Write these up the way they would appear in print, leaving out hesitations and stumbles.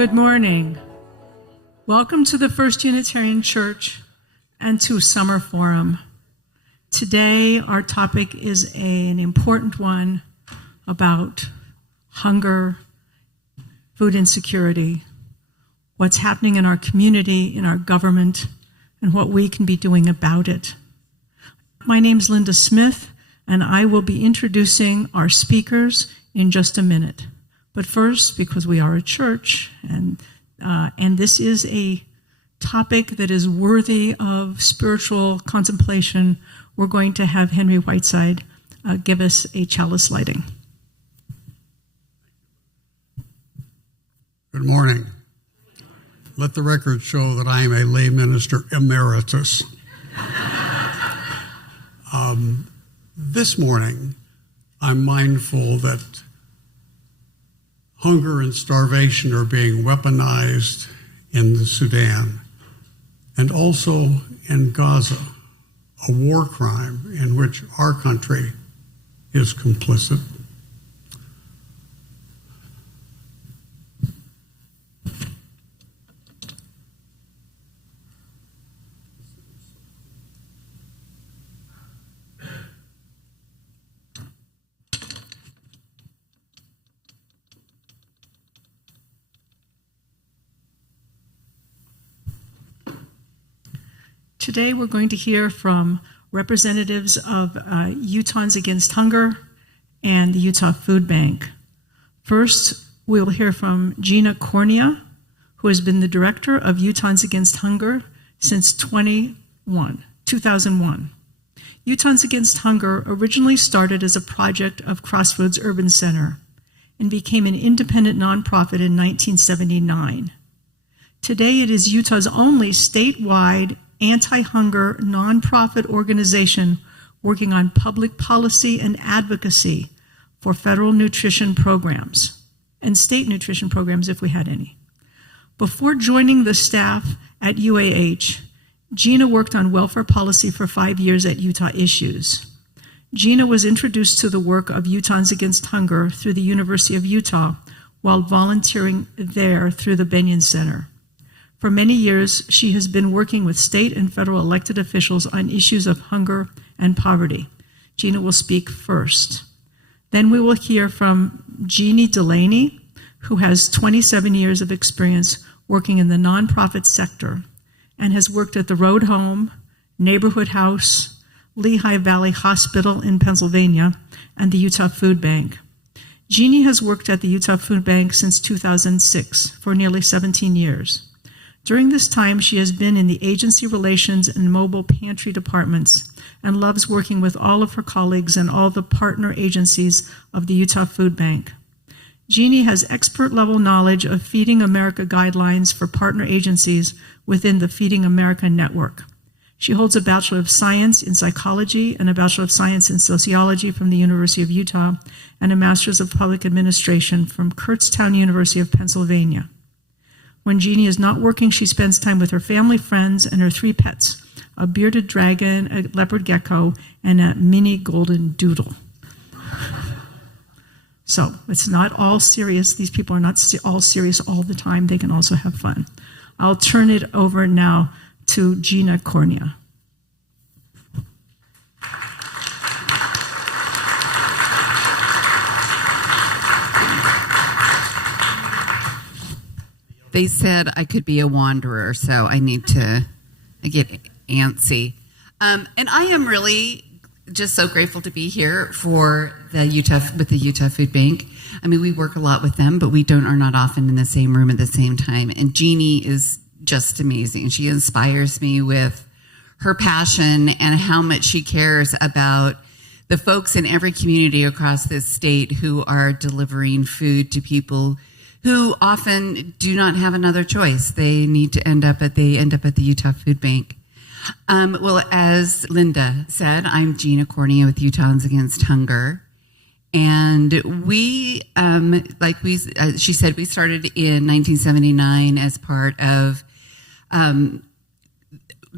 Good morning. Welcome to the First Unitarian Church and to Summer Forum. Today, our topic is an important one about hunger, food insecurity, what's happening in our community, in our government, and what we can be doing about it. My name's Linda Smith, and I will be introducing our speakers in just a minute. But first, because we are a church, and this is a topic that is worthy of spiritual contemplation, we're going to have Henry Whiteside give us a chalice lighting. Good morning. Let the record show that I am a lay minister emeritus. This morning, I'm mindful that hunger and starvation are being weaponized in the Sudan and also in Gaza, a war crime in which our country is complicit. Today we're going to hear from representatives of Utahns Against Hunger and the Utah Food Bank. First, we'll hear from Gina Cornia, who has been the director of Utahns Against Hunger since 2001. Utahns Against Hunger originally started as a project of Crossroads Urban Center and became an independent nonprofit in 1979. Today it is Utah's only statewide anti-hunger nonprofit organization working on public policy and advocacy for federal nutrition programs and state nutrition programs if we had any. Before joining the staff at UAH, Gina worked on welfare policy for 5 years at Utah Issues. Gina was introduced to the work of Utahns Against Hunger through the University of Utah while volunteering there through the Benyon Center. For many years, she has been working with state and federal elected officials on issues of hunger and poverty. Gina will speak first. Then we will hear from Jeanie Delaney, who has 27 years of experience working in the nonprofit sector and has worked at the Road Home, Neighborhood House, Lehigh Valley Hospital in Pennsylvania, and the Utah Food Bank. Jeanie has worked at the Utah Food Bank since 2006 for nearly 17 years. During this time, she has been in the agency relations and mobile pantry departments and loves working with all of her colleagues and all the partner agencies of the Utah Food Bank. Jeanie has expert-level knowledge of Feeding America guidelines for partner agencies within the Feeding America network. She holds a Bachelor of Science in Psychology and a Bachelor of Science in Sociology from the University of Utah and a Master's of Public Administration from Kurztown University of Pennsylvania. When Jeanie is not working, she spends time with her family, friends, and her 3 pets, a bearded dragon, a leopard gecko, and a mini golden doodle. So it's not all serious. These people are not all serious all the time. They can also have fun. I'll turn it over now to Gina Cornia. They said I could be a wanderer, so I get antsy. And I am really just so grateful to be here with the Utah Food Bank. I mean, we work a lot with them, but we are not often in the same room at the same time. And Jeanie is just amazing. She inspires me with her passion and how much she cares about the folks in every community across this state who are delivering food to people who often do not have another choice. They need to end up at the Utah Food Bank. Well, as Linda said, I'm Gina Cornia with Utahns Against Hunger. And she said, we started in 1979 as part of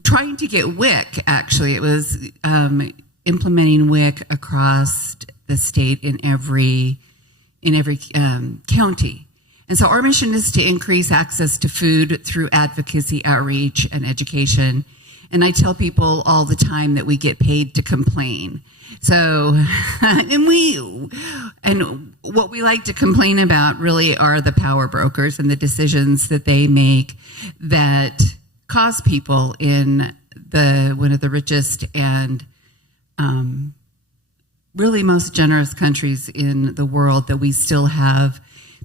trying to get WIC, actually. It was implementing WIC across the state in every county. And so our mission is to increase access to food through advocacy, outreach, and education. And I tell people all the time that we get paid to complain. So, and what we like to complain about really are the power brokers and the decisions that they make that cause people in one of the richest and really most generous countries in the world that we still have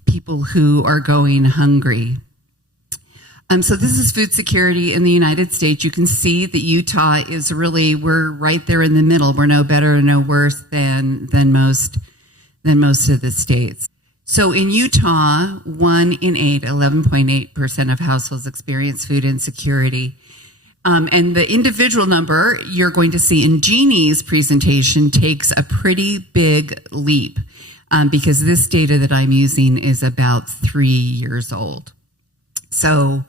people who are going hungry. So this is food security in the United States. You can see that Utah is really, we're right there in the middle. We're no better or no worse than most of the states. So in Utah, 1 in 8, 11.8% of households experience food insecurity. And the individual number you're going to see in Jeannie's presentation takes a pretty big leap because this data that I'm using is about 3 years old. So,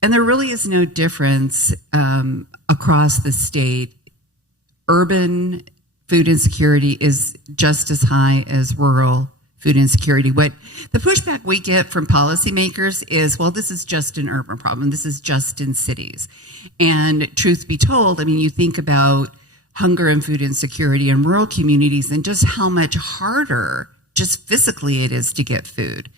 and there really is no difference across the state. Urban food insecurity is just as high as rural food insecurity. What the pushback we get from policymakers is, well, this is just an urban problem. This is just in cities. And truth be told, I mean, you think about hunger and food insecurity in rural communities and just how much harder just physically it is to get food.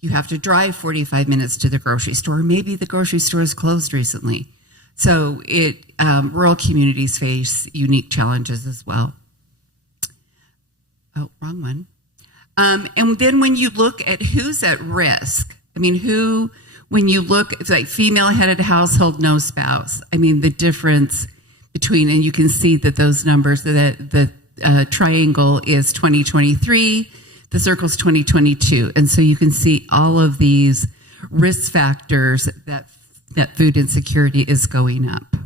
You have to drive 45 minutes to the grocery store. Maybe the grocery store is closed recently. So rural communities face unique challenges as well. Oh, wrong one. And then when you look at who's at risk, I mean, when you look, it's like female-headed household, no spouse. I mean, the difference between, and you can see that those numbers, the triangle is 2023, the circle's 2022. And so you can see all of these risk factors that food insecurity is going up.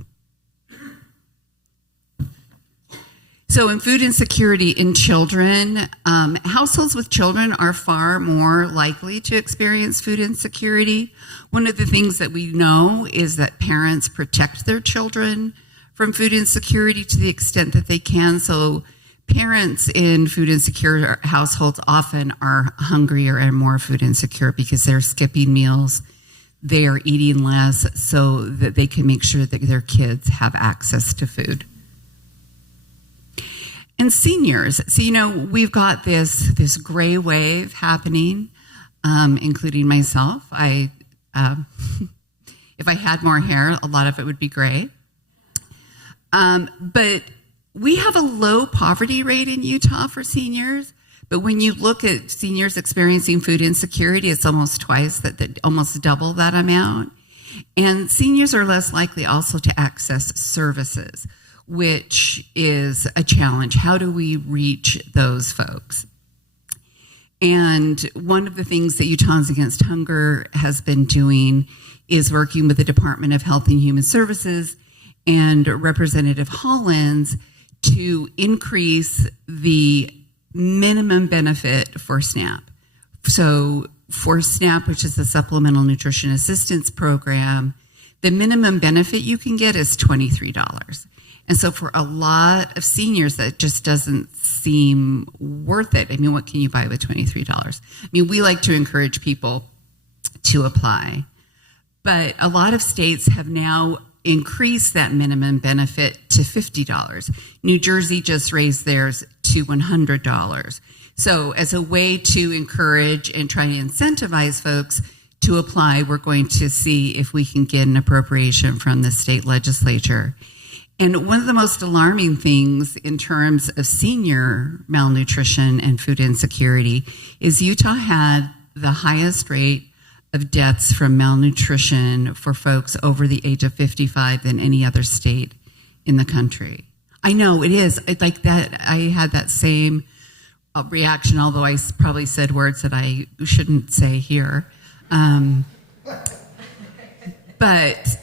So in food insecurity in children, households with children are far more likely to experience food insecurity. One of the things that we know is that parents protect their children from food insecurity to the extent that they can. So parents in food insecure households often are hungrier and more food insecure because they're skipping meals. They are eating less so that they can make sure that their kids have access to food. And seniors, so we've got this gray wave happening, including myself. If I had more hair, a lot of it would be gray. But we have a low poverty rate in Utah for seniors. But when you look at seniors experiencing food insecurity, it's almost twice that, almost double that amount. And seniors are less likely also to access services, which is a challenge. How do we reach those folks? And one of the things that Utahns Against Hunger has been doing is working with the Department of Health and Human Services and Representative Hollins to increase the minimum benefit for SNAP. So for SNAP, which is the Supplemental Nutrition Assistance Program, the minimum benefit you can get is $23. And so for a lot of seniors, that just doesn't seem worth it. I mean, what can you buy with $23? I mean, we like to encourage people to apply. But a lot of states have now increased that minimum benefit to $50. New Jersey just raised theirs to $100. So as a way to encourage and try to incentivize folks to apply, we're going to see if we can get an appropriation from the state legislature. And one of the most alarming things in terms of senior malnutrition and food insecurity is Utah had the highest rate of deaths from malnutrition for folks over the age of 55 than any other state in the country. I know it is. Like that, I had that same reaction, although I probably said words that I shouldn't say here. But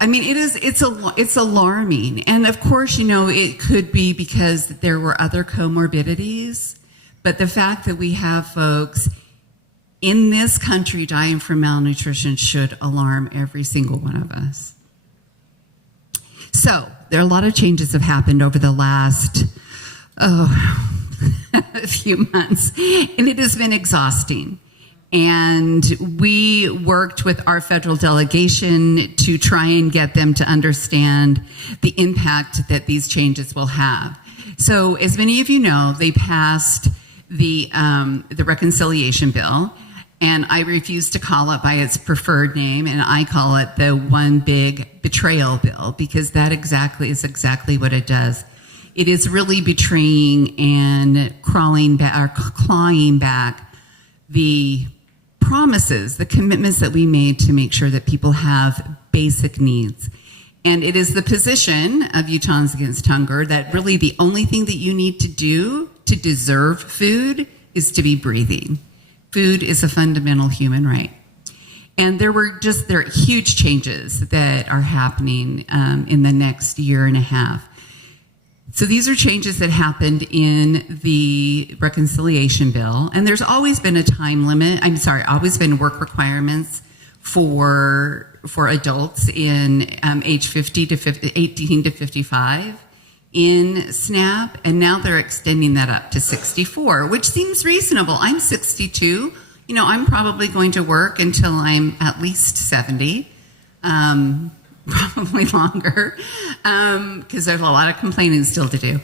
I mean, it's alarming. And of course, it could be because there were other comorbidities, but the fact that we have folks in this country dying from malnutrition should alarm every single one of us. So there are a lot of changes have happened over the last a few months, and it has been exhausting. And we worked with our federal delegation to try and get them to understand the impact that these changes will have. So as many of you know, they passed the reconciliation bill, and I refuse to call it by its preferred name, and I call it the one big betrayal bill, because that is exactly what it does. It is really betraying and clawing back the promises, the commitments that we made to make sure that people have basic needs. And it is the position of Utahns Against Hunger that really the only thing that you need to do to deserve food is to be breathing. Food is a fundamental human right. And there are huge changes that are happening in the next year and a half. So these are changes that happened in the reconciliation bill, and there's always been a time limit. Always been work requirements for adults in age 18 to 55 in SNAP, and now they're extending that up to 64, which seems reasonable. I'm 62. You know, I'm probably going to work until I'm at least 70. Probably longer, because there's a lot of complaining still to do.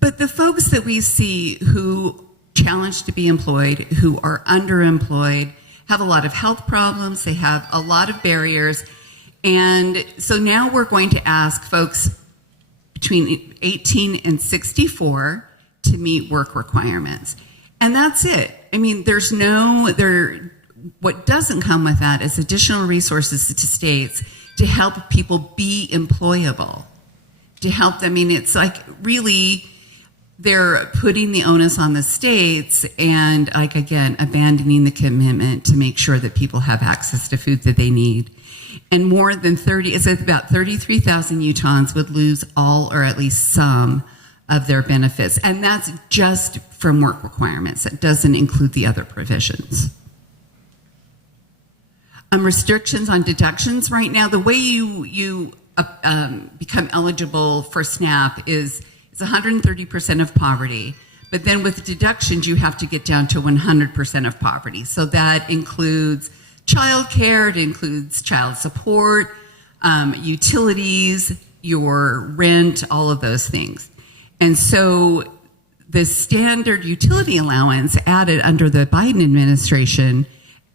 But the folks that we see who challenge to be employed, who are underemployed, have a lot of health problems, they have a lot of barriers, and so now we're going to ask folks between 18 and 64 to meet work requirements. And that's it. I mean, what doesn't come with that is additional resources to states to help people be employable, to help them. I mean, it's like really they're putting the onus on the states and, like, again, abandoning the commitment to make sure that people have access to food that they need. And more than about 33,000 Utahns would lose all or at least some of their benefits. And that's just from work requirements. It doesn't include the other provisions. Restrictions on deductions right now, the way you become eligible for SNAP is 130% of poverty, but then with deductions you have to get down to 100% of poverty. So that includes child care, it includes child support, utilities, your rent, all of those things. And so the standard utility allowance added under the Biden administration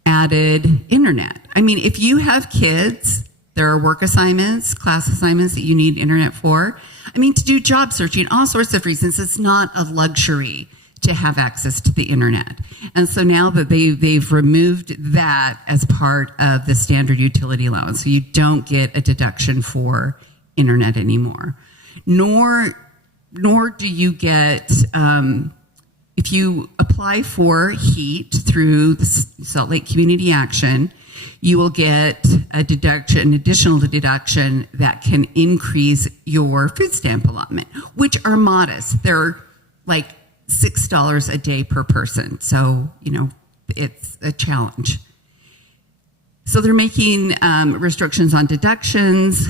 added internet. I mean, if you have kids, there are work assignments, class assignments that you need internet for. I mean, to do job searching, all sorts of reasons. It's not a luxury to have access to the internet. And so now that they've removed that as part of the standard utility allowance, so you don't get a deduction for internet anymore. Nor do you get, if you apply for heat through the Salt Lake Community Action, you will get an additional deduction that can increase your food stamp allotment, which are modest. They're like $6 a day per person. So, it's a challenge. So they're making restrictions on deductions.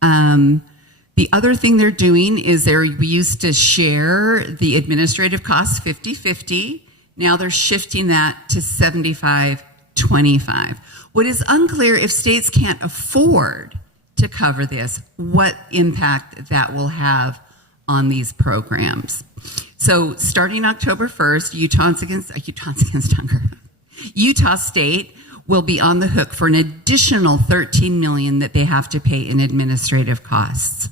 The other thing they're doing is we used to share the administrative costs 50-50. Now they're shifting that to 75-25. What is unclear, if states can't afford to cover this, what impact that will have on these programs. So starting October 1st, Utahns Against Hunger, Utah State will be on the hook for an additional $13 million that they have to pay in administrative costs.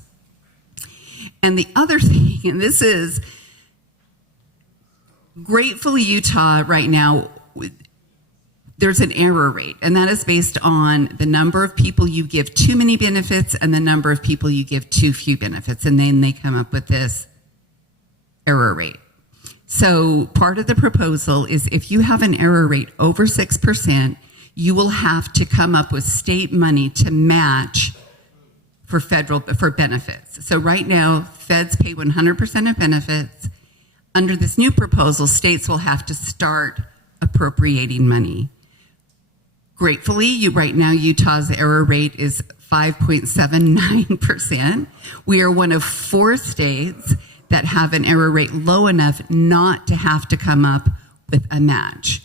And the other thing, and this is gratefully Utah right now, there's an error rate, and that is based on the number of people you give too many benefits and the number of people you give too few benefits, and then they come up with this error rate. So part of the proposal is if you have an error rate over 6%, you will have to come up with state money to match for benefits. So right now, feds pay 100% of benefits. Under this new proposal, states will have to start appropriating money. Gratefully, right now, Utah's error rate is 5.79%. We are one of 4 states that have an error rate low enough not to have to come up with a match.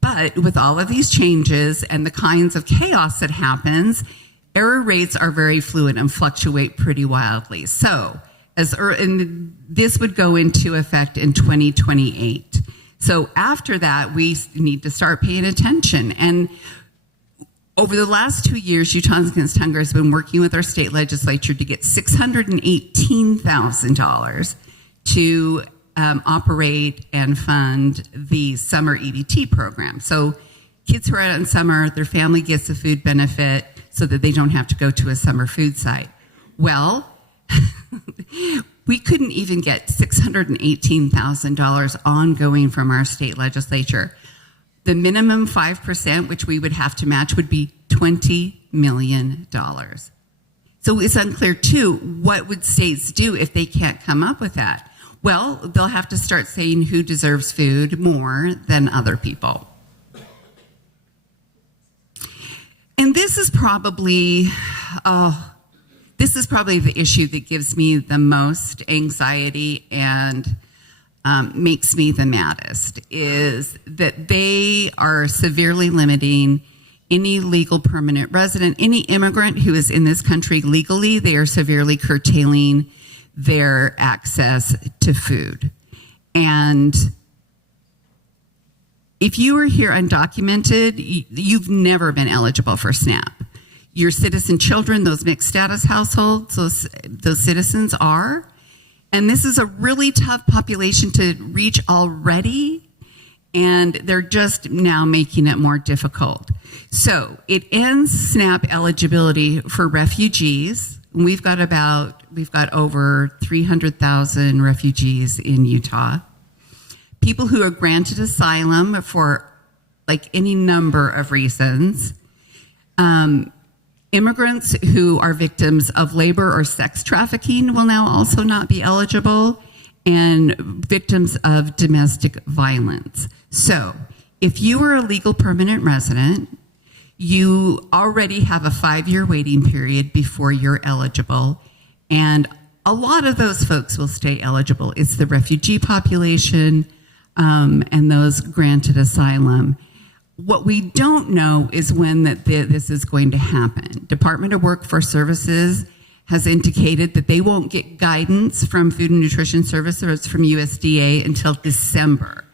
But with all of these changes and the kinds of chaos that happens, error rates are very fluid and fluctuate pretty wildly. So, and this would go into effect in 2028. So after that, we need to start paying attention. And over the last 2 years, Utahns Against Hunger has been working with our state legislature to get $618,000 to operate and fund the summer EBT program. So kids who are out in summer, their family gets a food benefit so that they don't have to go to a summer food site. Well, we couldn't even get $618,000 ongoing from our state legislature. The minimum 5%, which we would have to match, would be $20 million. So it's unclear, too, what would states do if they can't come up with that? Well, they'll have to start saying who deserves food more than other people. And this is probably the issue that gives me the most anxiety and makes me the maddest, is that they are severely limiting any legal permanent resident, any immigrant who is in this country legally. They are severely curtailing their access to food. And if you are here undocumented, you've never been eligible for SNAP. Your citizen children, those mixed status households, those citizens are. And this is a really tough population to reach already, and they're just now making it more difficult. So it ends SNAP eligibility for refugees. We've got over 300,000 refugees in Utah. People who are granted asylum for like any number of reasons. Immigrants who are victims of labor or sex trafficking will now also not be eligible, and victims of domestic violence. So if you are a legal permanent resident, you already have a 5-year waiting period before you're eligible, and a lot of those folks will stay eligible. It's the refugee population and those granted asylum. What we don't know is when this is going to happen. Department of Workforce Services has indicated that they won't get guidance from Food and Nutrition Services from USDA until December.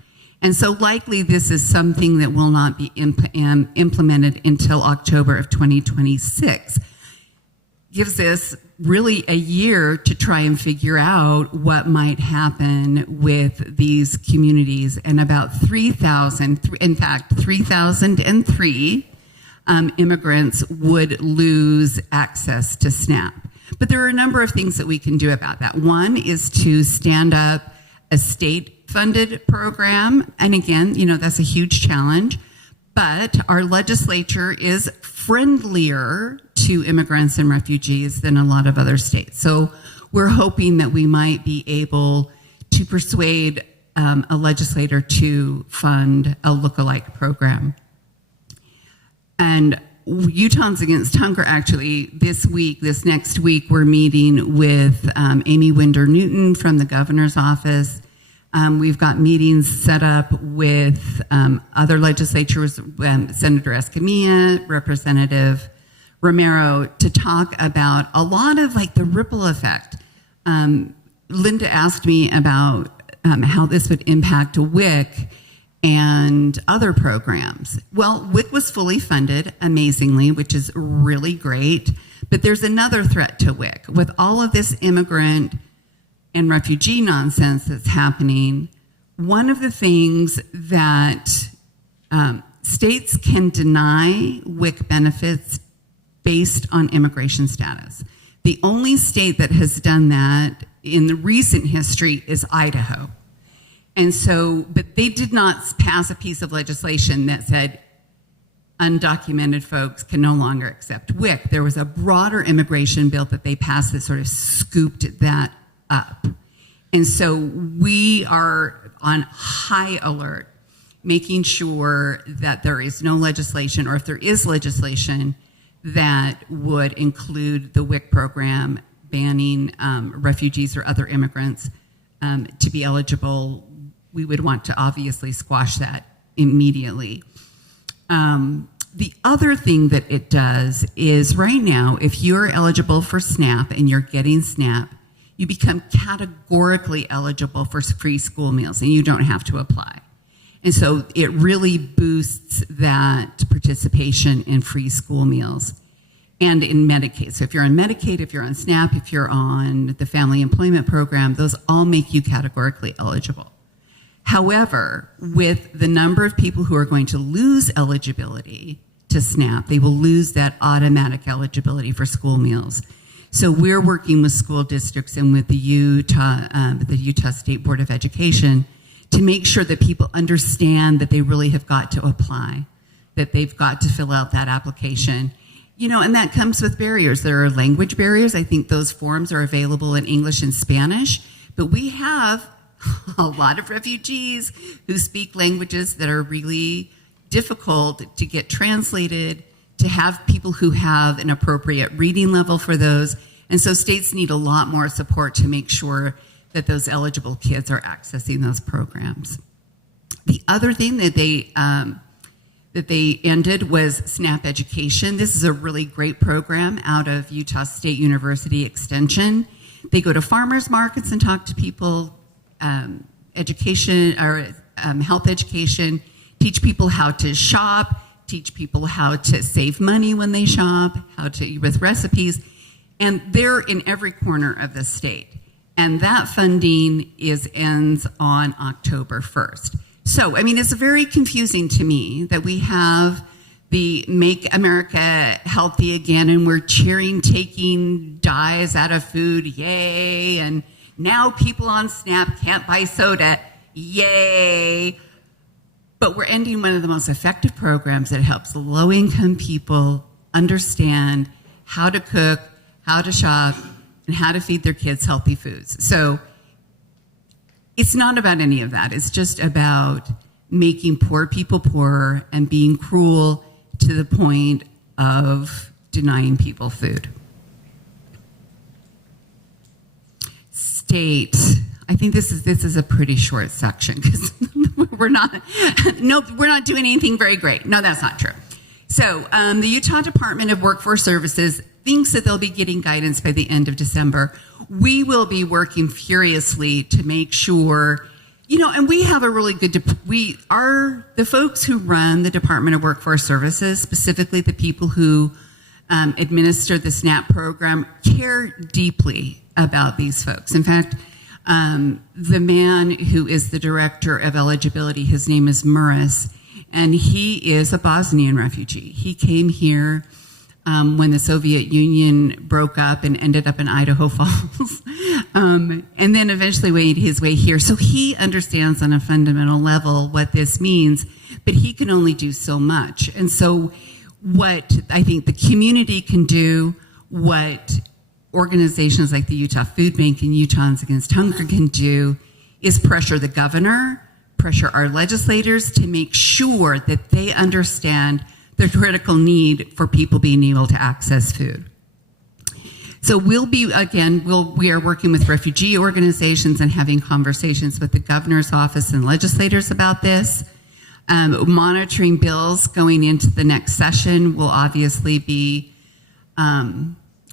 And so likely this is something that will not be implemented until October of 2026. Gives us really a year to try and figure out what might happen with these communities. And about 3,003 immigrants would lose access to SNAP. But there are a number of things that we can do about that. One is to stand up a state-funded program. And again, that's a huge challenge. But our legislature is friendlier to immigrants and refugees than a lot of other states. So we're hoping that we might be able to persuade a legislator to fund a lookalike program. And Utahns Against Hunger, actually, this next week, we're meeting with Amy Winder Newton from the governor's office. We've got meetings set up with other legislatures, Senator Escamilla, Representative Romero, to talk about a lot of the ripple effect. Linda asked me about how this would impact WIC and other programs. Well, WIC was fully funded, amazingly, which is really great. But there's another threat to WIC. With all of this immigrant and refugee nonsense that's happening, one of the things that states can deny WIC benefits based on immigration status. The only state that has done that in the recent history is Idaho. And so, but they did not pass a piece of legislation that said undocumented folks can no longer accept WIC. There was a broader immigration bill that they passed that sort of scooped that up. And so we are on high alert, making sure that there is no legislation, or if there is legislation, that would include the WIC program banning refugees or other immigrants to be eligible, we would want to obviously squash that immediately. The other thing that it does is right now, if you're eligible for SNAP and you're getting SNAP, you become categorically eligible for free school meals and you don't have to apply. And so it really boosts that participation in free school meals and in Medicaid. So if you're on Medicaid, if you're on SNAP, if you're on the Family Employment Program, those all make you categorically eligible. However, with the number of people who are going to lose eligibility to SNAP, they will lose that automatic eligibility for school meals. So we're working with school districts and with the Utah State Board of Education to make sure that people understand that they really have got to apply, that they've got to fill out that application. You know, and that comes with barriers. There are language barriers. I think those forms are available in English and Spanish, but we have a lot of refugees who speak languages that are really difficult to get translated, to have people who have an appropriate reading level for those. And so states need a lot more support to make sure that those eligible kids are accessing those programs. The other thing that they ended was SNAP Education. This is a really great program out of Utah State University Extension. They go to farmers markets and talk to people, education or health education, teach people how to shop, teach people how to save money when they shop, how to with recipes, and they're in every corner of the state. And that funding ends on October 1st. So, I mean, it's very confusing to me that we have the Make America Healthy Again, and we're cheering taking dyes out of food, yay, and now people on SNAP can't buy soda, yay. But we're ending one of the most effective programs that helps low-income people understand how to cook, how to shop, and how to feed their kids healthy foods. So it's not about any of that. It's just about making poor people poorer and being cruel to the point of denying people food. State. I think this is a pretty short section because we're not doing anything very great. No, that's not true. So the Utah Department of Workforce Services thinks that they'll be getting guidance by the end of December. We will be working furiously to make sure, you know, and we have a really good, the folks who run the Department of Workforce Services, specifically the people who administer the SNAP program, care deeply about these folks. In fact, the man who is the director of eligibility, his name is Muris, and he is a Bosnian refugee. He came here when the Soviet Union broke up and ended up in Idaho Falls, and then eventually made his way here. So he understands on a fundamental level what this means, but he can only do so much. And so what I think the community can do, what organizations like the Utah Food Bank and Utahns Against Hunger can do, is pressure the governor, pressure our legislators to make sure that they understand the critical need for people being able to access food. So we are working with refugee organizations and having conversations with the governor's office and legislators about this. Monitoring bills going into the next session will obviously be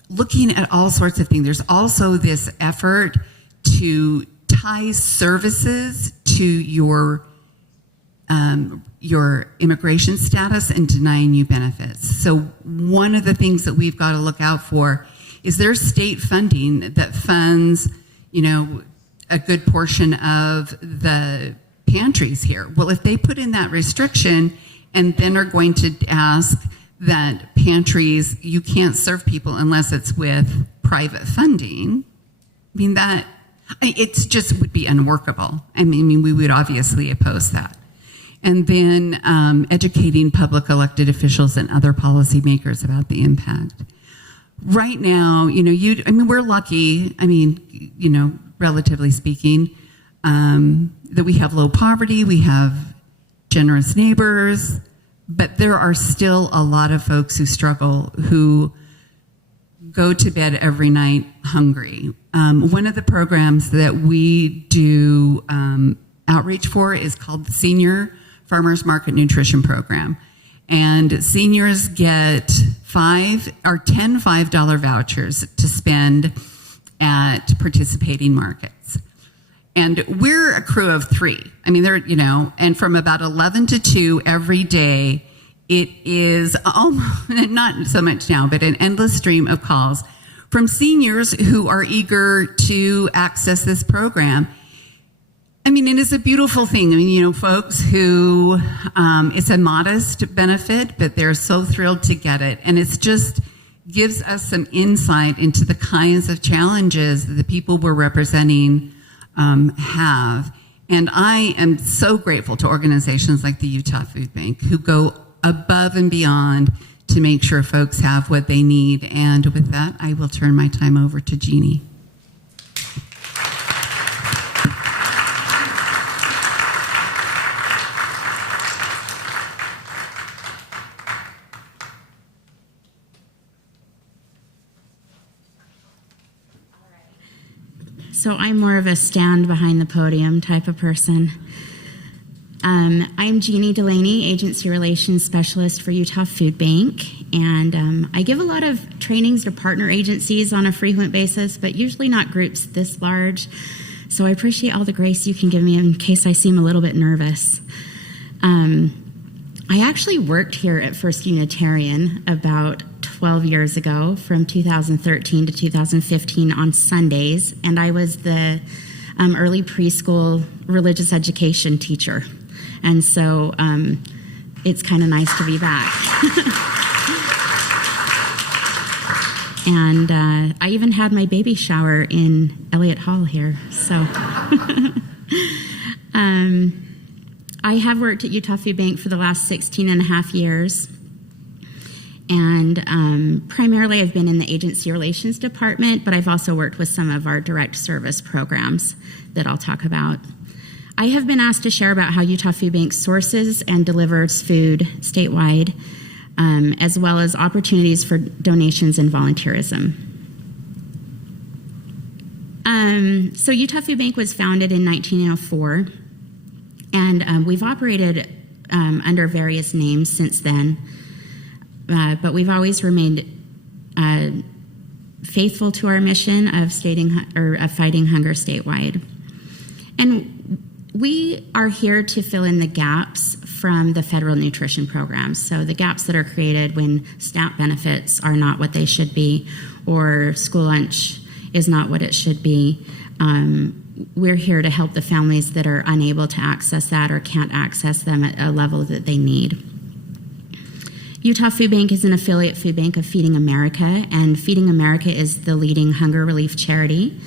looking at all sorts of things. There's also this effort to tie services to your immigration status and denying you benefits. So one of the things that we've got to look out for is there's state funding that funds, you know, a good portion of the pantries here. Well, if they put in that restriction and then are going to ask that pantries, you can't serve people unless it's with private funding, I mean, it just would be unworkable. I mean, we would obviously oppose that. And then educating public elected officials and other policymakers about the impact. Right now, you know, we're lucky, relatively speaking, that we have low poverty, we have generous neighbors, but there are still a lot of folks who struggle, who go to bed every night hungry. One of the programs that we do outreach for is called the Senior Farmers Market Nutrition Program. And seniors get 10 $5 vouchers to spend at participating markets. And we're a crew of 3. I mean, and from about 11 to 2 every day, it is not so much now, but an endless stream of calls from seniors who are eager to access this program. I mean, it is a beautiful thing. I mean, folks who, it's a modest benefit, but they're so thrilled to get it. And it's just gives us some insight into the kinds of challenges that the people we're representing have. And I am so grateful to organizations like the Utah Food Bank who go above and beyond to make sure folks have what they need. And with that, I will turn my time over to Jeanie. So I'm more of a stand behind the podium type of person. I'm Jeanie Delaney, Agency Relations Specialist for Utah Food Bank, and I give a lot of trainings to partner agencies on a frequent basis, but usually not groups this large. So I appreciate all the grace you can give me in case I seem a little bit nervous. I actually worked here at First Unitarian about 12 years ago, from 2013 to 2015 on Sundays, and I was the early preschool religious education teacher. And so it's kind of nice to be back. And I even had my baby shower in Elliott Hall here. So I have worked at Utah Food Bank for the last 16 and a half years. And primarily I've been in the agency relations department, but I've also worked with some of our direct service programs that I'll talk about. I have been asked to share about how Utah Food Bank sources and delivers food statewide, as well as opportunities for donations and volunteerism. So Utah Food Bank was founded in 1904, and we've operated under various names since then, but we've always remained faithful to our mission of fighting hunger statewide. And we are here to fill in the gaps from the federal nutrition programs. So the gaps that are created when SNAP benefits are not what they should be, or school lunch is not what it should be. We're here to help the families that are unable to access that or can't access them at a level that they need. Utah Food Bank is an affiliate food bank of Feeding America, and Feeding America is the leading hunger relief charity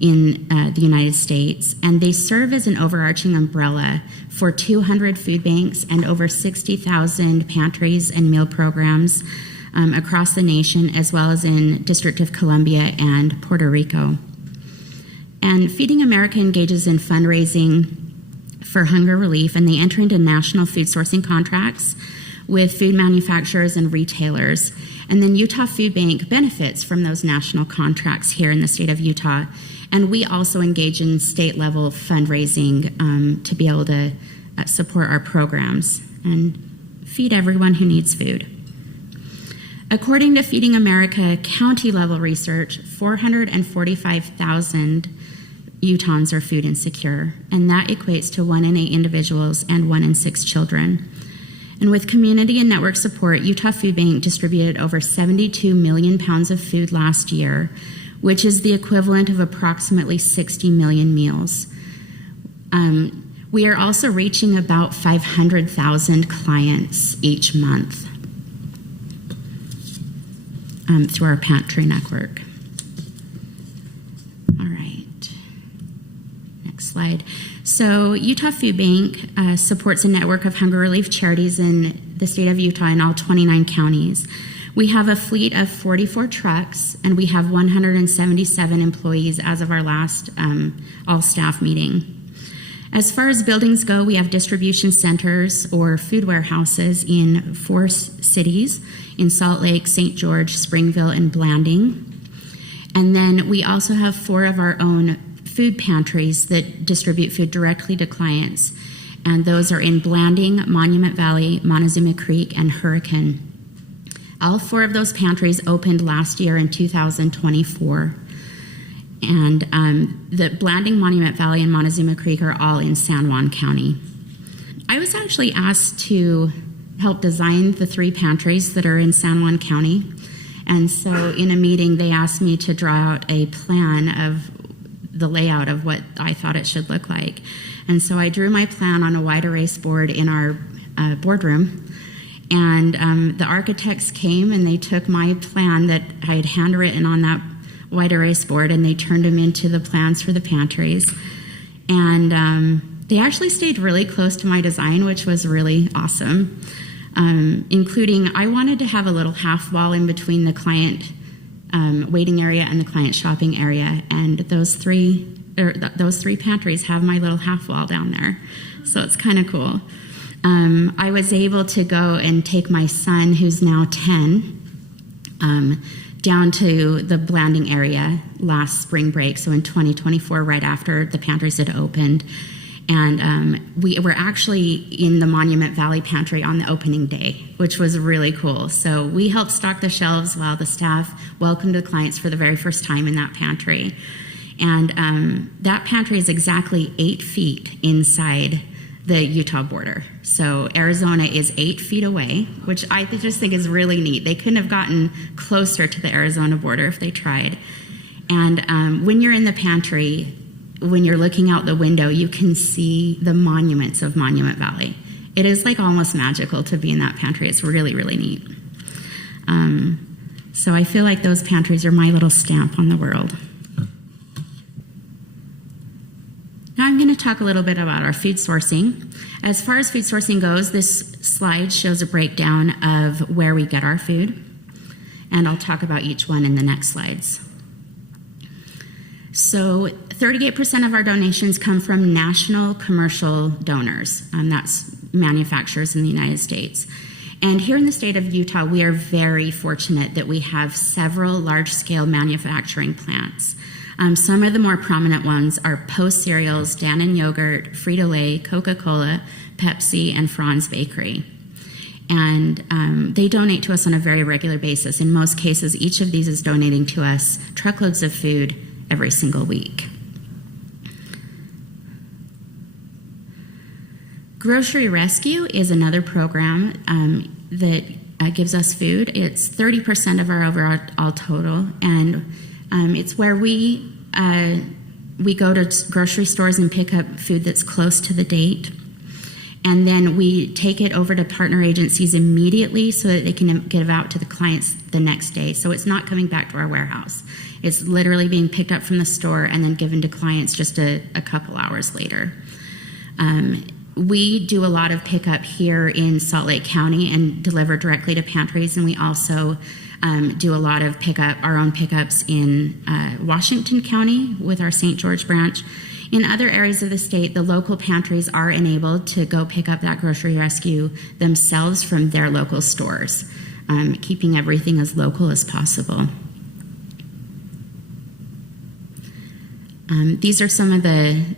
in the United States, and they serve as an overarching umbrella for 200 food banks and over 60,000 pantries and meal programs across the nation, as well as in District of Columbia and Puerto Rico. And Feeding America engages in fundraising for hunger relief, and they enter into national food sourcing contracts with food manufacturers and retailers. And then Utah Food Bank benefits from those national contracts here in the state of Utah. And we also engage in state-level fundraising to be able to support our programs and feed everyone who needs food. According to Feeding America county-level research, 445,000 Utahns are food insecure, and that equates to 1 in 8 individuals and 1 in 6 children. And with community and network support, Utah Food Bank distributed over 72 million pounds of food last year, which is the equivalent of approximately 60 million meals. We are also reaching about 500,000 clients each month through our pantry network. All right, next slide. So Utah Food Bank supports a network of hunger relief charities in the state of Utah in all 29 counties. We have a fleet of 44 trucks, and we have 177 employees as of our last all-staff meeting. As far as buildings go, we have distribution centers or food warehouses in 4 cities, in Salt Lake, St. George, Springville, and Blanding. And then we also have 4 of our own food pantries that distribute food directly to clients. And those are in Blanding, Monument Valley, Montezuma Creek, and Hurricane. All 4 of those pantries opened last year in 2024. And the Blanding, Monument Valley, and Montezuma Creek are all in San Juan County. I was actually asked to help design the 3 pantries that are in San Juan County. And so in a meeting, they asked me to draw out a plan of the layout of what I thought it should look like. And so I drew my plan on a wide erase board in our boardroom. And the architects came and they took my plan that I had handwritten on that wide erase board and they turned them into the plans for the pantries. And they actually stayed really close to my design, which was really awesome. Including, I wanted to have a little half wall in between the client waiting area and the client shopping area, and those three pantries have my little half wall down there, so it's kind of cool. I was able to go and take my son, who's now 10, down to the Blanding area last spring break, so in 2024, right after the pantries had opened. And we were actually in the Monument Valley pantry on the opening day, which was really cool. So we helped stock the shelves while the staff welcomed the clients for the very first time in that pantry. And that pantry is exactly 8 feet inside the Utah border. So Arizona is 8 feet away, which I just think is really neat. They couldn't have gotten closer to the Arizona border if they tried. And when you're in the pantry, when you're looking out the window, you can see the monuments of Monument Valley. It is like almost magical to be in that pantry. It's really, really neat. So I feel like those pantries are my little stamp on the world. Now I'm going to talk a little bit about our food sourcing. As far as food sourcing goes, this slide shows a breakdown of where we get our food, and I'll talk about each one in the next slides. So 38% of our donations come from national commercial donors. That's manufacturers in the United States. And here in the state of Utah, we are very fortunate that we have several large-scale manufacturing plants. Some of the more prominent ones are Post Cereals, Dannon Yogurt, Frito-Lay, Coca-Cola, Pepsi, and Franz Bakery. And they donate to us on a very regular basis. In most cases, each of these is donating to us truckloads of food every single week. Grocery Rescue is another program that gives us food. It's 30% of our overall total, and it's where we go to grocery stores and pick up food that's close to the date, and then we take it over to partner agencies immediately so that they can give out to the clients the next day. So it's not coming back to our warehouse. It's literally being picked up from the store and then given to clients just a couple hours later. We do a lot of pickup here in Salt Lake County and deliver directly to pantries, and we also do a lot of our own pickups in Washington County with our St. George branch. In other areas of the state, the local pantries are enabled to go pick up that grocery rescue themselves from their local stores, keeping everything as local as possible. These are some of the,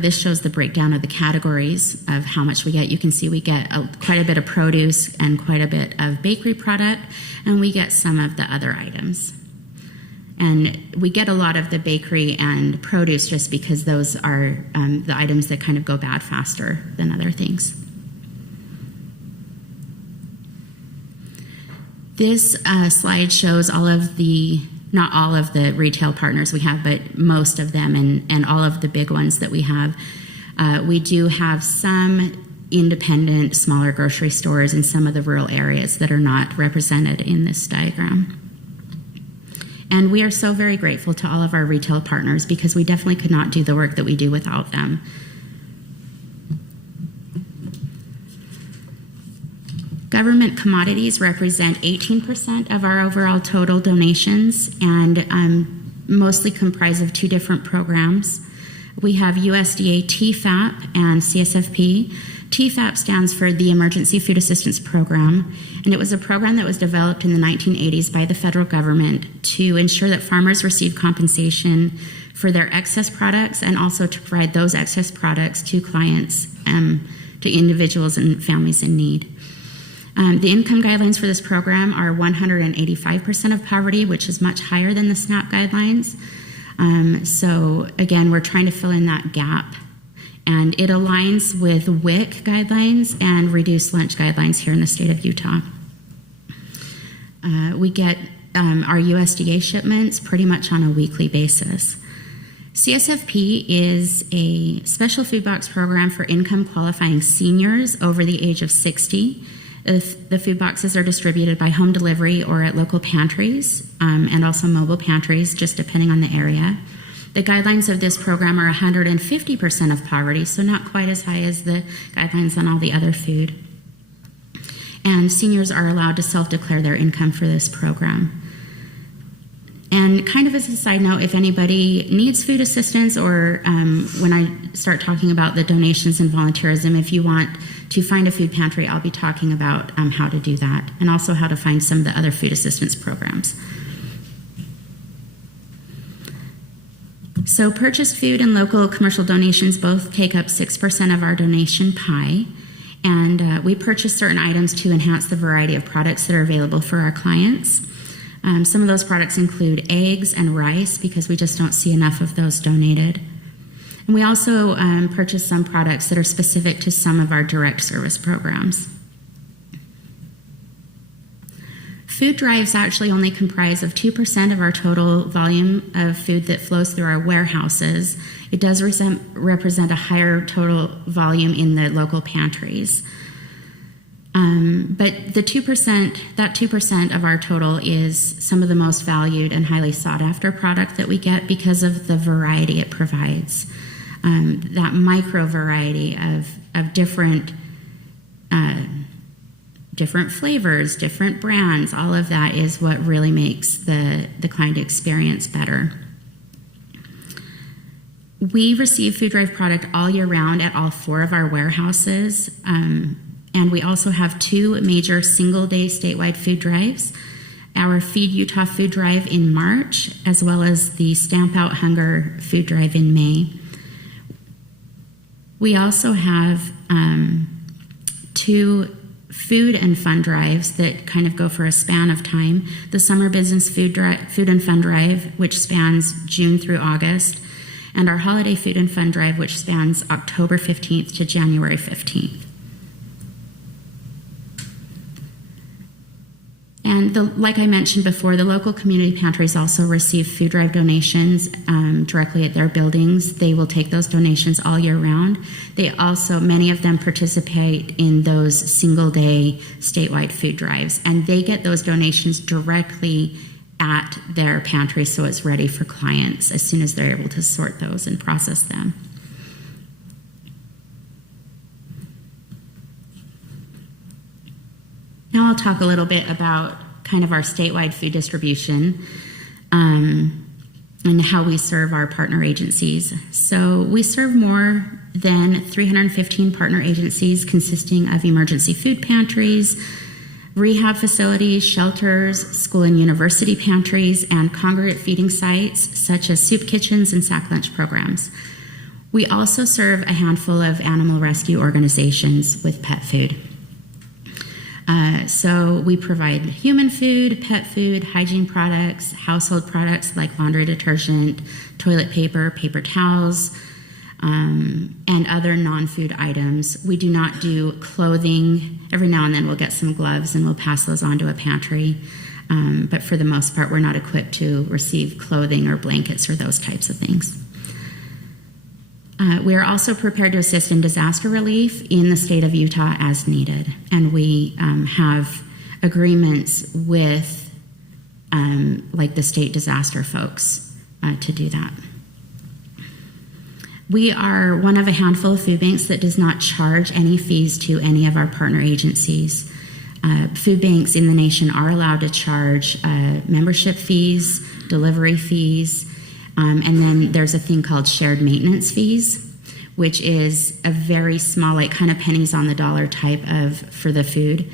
this shows the breakdown of the categories of how much we get. You can see we get quite a bit of produce and quite a bit of bakery product, and we get some of the other items. And we get a lot of the bakery and produce just because those are the items that kind of go bad faster than other things. This slide shows not all of the retail partners we have, but most of them and all of the big ones that we have. We do have some independent, smaller grocery stores in some of the rural areas that are not represented in this diagram. And we are so very grateful to all of our retail partners because we definitely could not do the work that we do without them. Government commodities represent 18% of our overall total donations and mostly comprise of 2 different programs. We have USDA TFAP and CSFP. TFAP stands for the Emergency Food Assistance Program, and it was a program that was developed in the 1980s by the federal government to ensure that farmers receive compensation for their excess products and also to provide those excess products to clients, to individuals and families in need. The income guidelines for this program are 185% of poverty, which is much higher than the SNAP guidelines. So again, we're trying to fill in that gap. And it aligns with WIC guidelines and reduced lunch guidelines here in the state of Utah. We get our USDA shipments pretty much on a weekly basis. CSFP is a special food box program for income qualifying seniors over the age of 60. The food boxes are distributed by home delivery or at local pantries, and also mobile pantries, just depending on the area. The guidelines of this program are 150% of poverty, so not quite as high as the guidelines on all the other food. And seniors are allowed to self-declare their income for this program. And kind of as a side note, if anybody needs food assistance, or when I start talking about the donations and volunteerism, if you want to find a food pantry, I'll be talking about how to do that, and also how to find some of the other food assistance programs. So purchased food and local commercial donations both take up 6% of our donation pie, and we purchase certain items to enhance the variety of products that are available for our clients. Some of those products include eggs and rice, because we just don't see enough of those donated. And we also purchase some products that are specific to some of our direct service programs. Food drives actually only comprise of 2% of our total volume of food that flows through our warehouses. It does represent a higher total volume in the local pantries. But the 2%, that 2% of our total is some of the most valued and highly sought after product that we get because of the variety it provides. That micro variety of different flavors, different brands, all of that is what really makes the client experience better. We receive food drive product all year round at all 4 of our warehouses, and we also have 2 major single-day statewide food drives, our Feed Utah food drive in March, as well as the Stamp Out Hunger food drive in May. We also have 2 food and fun drives that kind of go for a span of time. The Summer Business Food and Fun Drive, which spans June through August, and our Holiday Food and Fun Drive, which spans October 15th to January 15th. And like I mentioned before, the local community pantries also receive food drive donations directly at their buildings. They will take those donations all year round. They also, many of them participate in those single-day statewide food drives, and they get those donations directly at their pantry, so it's ready for clients as soon as they're able to sort those and process them. Now I'll talk a little bit about kind of our statewide food distribution and how we serve our partner agencies. So we serve more than 315 partner agencies consisting of emergency food pantries, rehab facilities, shelters, school and university pantries, and congregate feeding sites such as soup kitchens and sack lunch programs. We also serve a handful of animal rescue organizations with pet food. So we provide human food, pet food, hygiene products, household products like laundry detergent, toilet paper, paper towels, and other non-food items. We do not do clothing. Every now and then we'll get some gloves and we'll pass those on to a pantry. But for the most part, we're not equipped to receive clothing or blankets or those types of things. We are also prepared to assist in disaster relief in the state of Utah as needed. And we have agreements with like the state disaster folks to do that. We are one of a handful of food banks that does not charge any fees to any of our partner agencies. Food banks in the nation are allowed to charge membership fees, delivery fees, and then there's a thing called shared maintenance fees, which is a very small, like kind of pennies on the dollar type of for the food.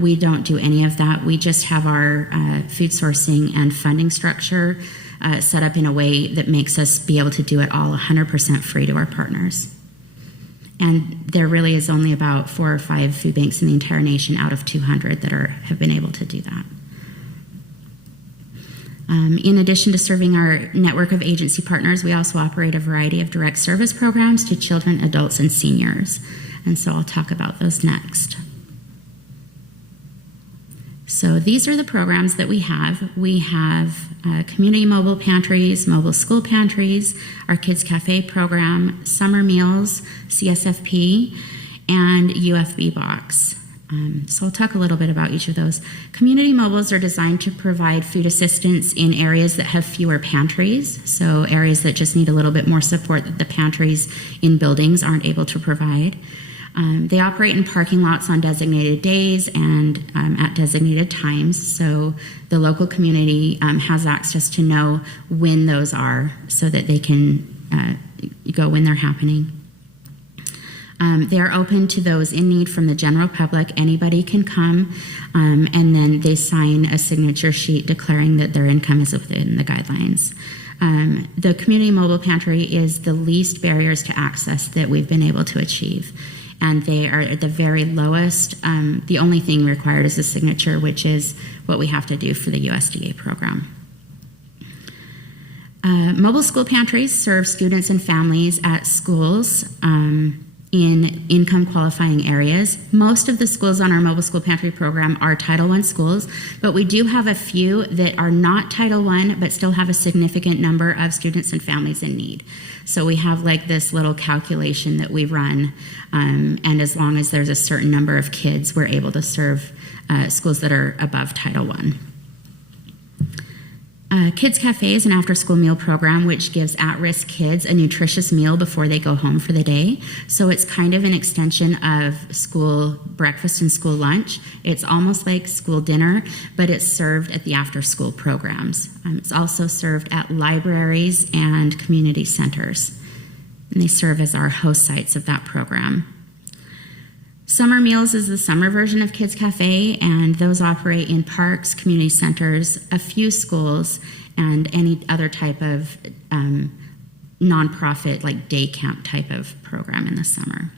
We don't do any of that. We just have our food sourcing and funding structure set up in a way that makes us be able to do it all 100% free to our partners. And there really is only about 4 or 5 food banks in the entire nation out of 200 that have been able to do that. In addition to serving our network of agency partners, we also operate a variety of direct service programs to children, adults, and seniors. And so I'll talk about those next. So these are the programs that we have. We have community mobile pantries, mobile school pantries, our Kids Cafe program, summer meals, CSFP, and UFB box. So I'll talk a little bit about each of those. Community mobiles are designed to provide food assistance in areas that have fewer pantries, so areas that just need a little bit more support that the pantries in buildings aren't able to provide. They operate in parking lots on designated days and at designated times, so the local community has access to know when those are so that they can go when they're happening. They are open to those in need from the general public. Anybody can come, and then they sign a signature sheet declaring that their income is within the guidelines. The community mobile pantry is the least barriers to access that we've been able to achieve. And they are at the very lowest. The only thing required is a signature, which is what we have to do for the USDA program. Mobile school pantries serve students and families at schools in income qualifying areas. Most of the schools on our mobile school pantry program are Title I schools, but we do have a few that are not Title I but still have a significant number of students and families in need. So we have like this little calculation that we run, and as long as there's a certain number of kids, we're able to serve schools that are above Title I. Kids Cafe is an after-school meal program which gives at-risk kids a nutritious meal before they go home for the day. So it's kind of an extension of school breakfast and school lunch. It's almost like school dinner, but it's served at the after-school programs. It's also served at libraries and community centers, and they serve as our host sites of that program. Summer Meals is the summer version of Kids Cafe, and those operate in parks, community centers, a few schools, and any other type of nonprofit, like day camp type of program in the summer.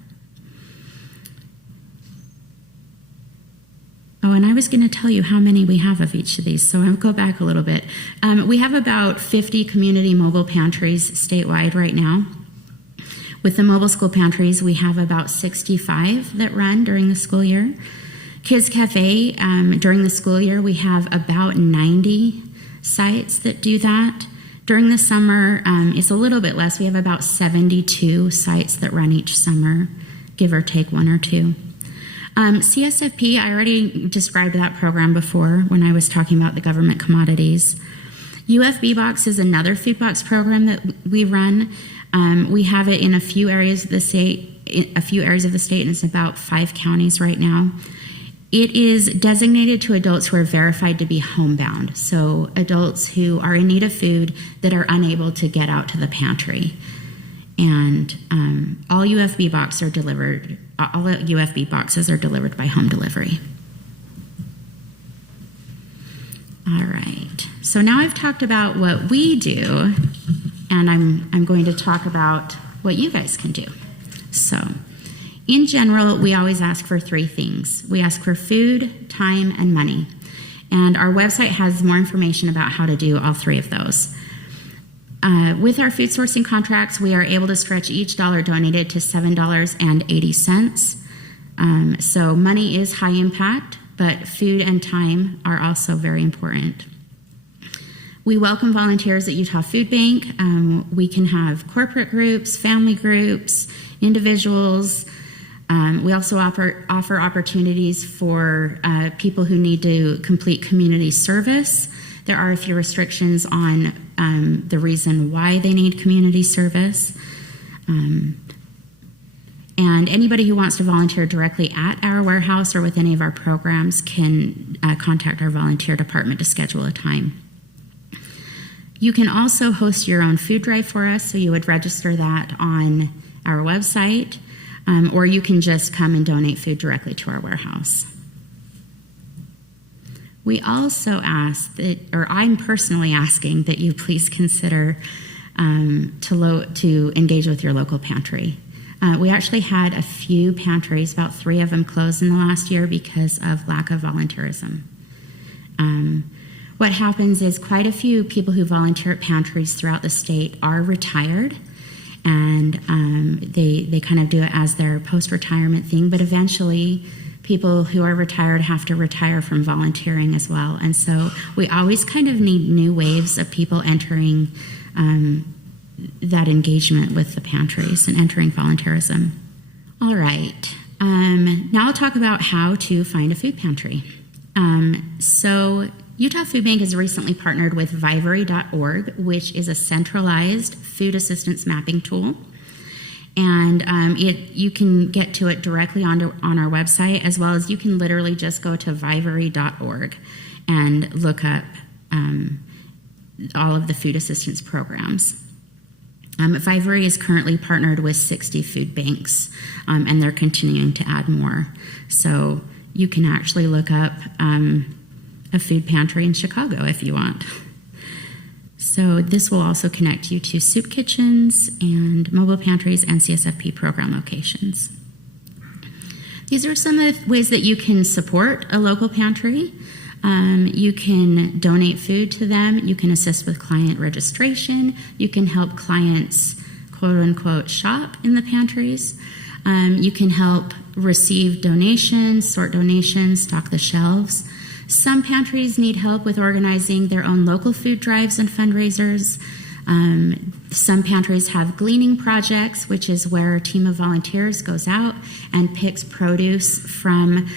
Oh, and I was going to tell you how many we have of each of these, so I'll go back a little bit. We have about 50 community mobile pantries statewide right now. With the mobile school pantries, we have about 65 that run during the school year. Kids Cafe, during the school year, we have about 90 sites that do that. During the summer, it's a little bit less. We have about 72 sites that run each summer, give or take 1 or 2. CSFP, I already described that program before when I was talking about the government commodities. UFB Box is another food box program that we run. We have it in a few areas of the state, and it's about 5 counties right now. It is designated to adults who are verified to be homebound, so adults who are in need of food that are unable to get out to the pantry. And all UFB boxes are delivered by home delivery. All right. So now I've talked about what we do, and I'm going to talk about what you guys can do. So, in general, we always ask for 3 things. We ask for food, time, and money. And our website has more information about how to do all 3 of those. With our food sourcing contracts, we are able to stretch each dollar donated to $7.80. So money is high impact, but food and time are also very important. We welcome volunteers at Utah Food Bank. We can have corporate groups, family groups, individuals. We also offer opportunities for people who need to complete community service. There are a few restrictions on the reason why they need community service. And anybody who wants to volunteer directly at our warehouse or with any of our programs can contact our volunteer department to schedule a time. You can also host your own food drive for us, so you would register that on our website, or you can just come and donate food directly to our warehouse. We also ask that, or I'm personally asking that you please consider to engage with your local pantry. We actually had a few pantries, about 3 of them closed in the last year because of lack of volunteerism. What happens is quite a few people who volunteer at pantries throughout the state are retired, and they kind of do it as their post-retirement thing, but eventually people who are retired have to retire from volunteering as well. And so we always kind of need new waves of people entering that engagement with the pantries and entering volunteerism. All right. Now I'll talk about how to find a food pantry. So Utah Food Bank has recently partnered with Vivery.org, which is a centralized food assistance mapping tool. And you can get to it directly on our website, as well as you can literally just go to Vivery.org and look up all of the food assistance programs. Vivery is currently partnered with 60 food banks, and they're continuing to add more. So you can actually look up a food pantry in Chicago if you want. So this will also connect you to soup kitchens and mobile pantries and CSFP program locations. These are some of the ways that you can support a local pantry. You can donate food to them. You can assist with client registration. You can help clients, quote unquote, shop in the pantries. You can help receive donations, sort donations, stock the shelves. Some pantries need help with organizing their own local food drives and fundraisers. Some pantries have gleaning projects, which is where a team of volunteers goes out and picks produce from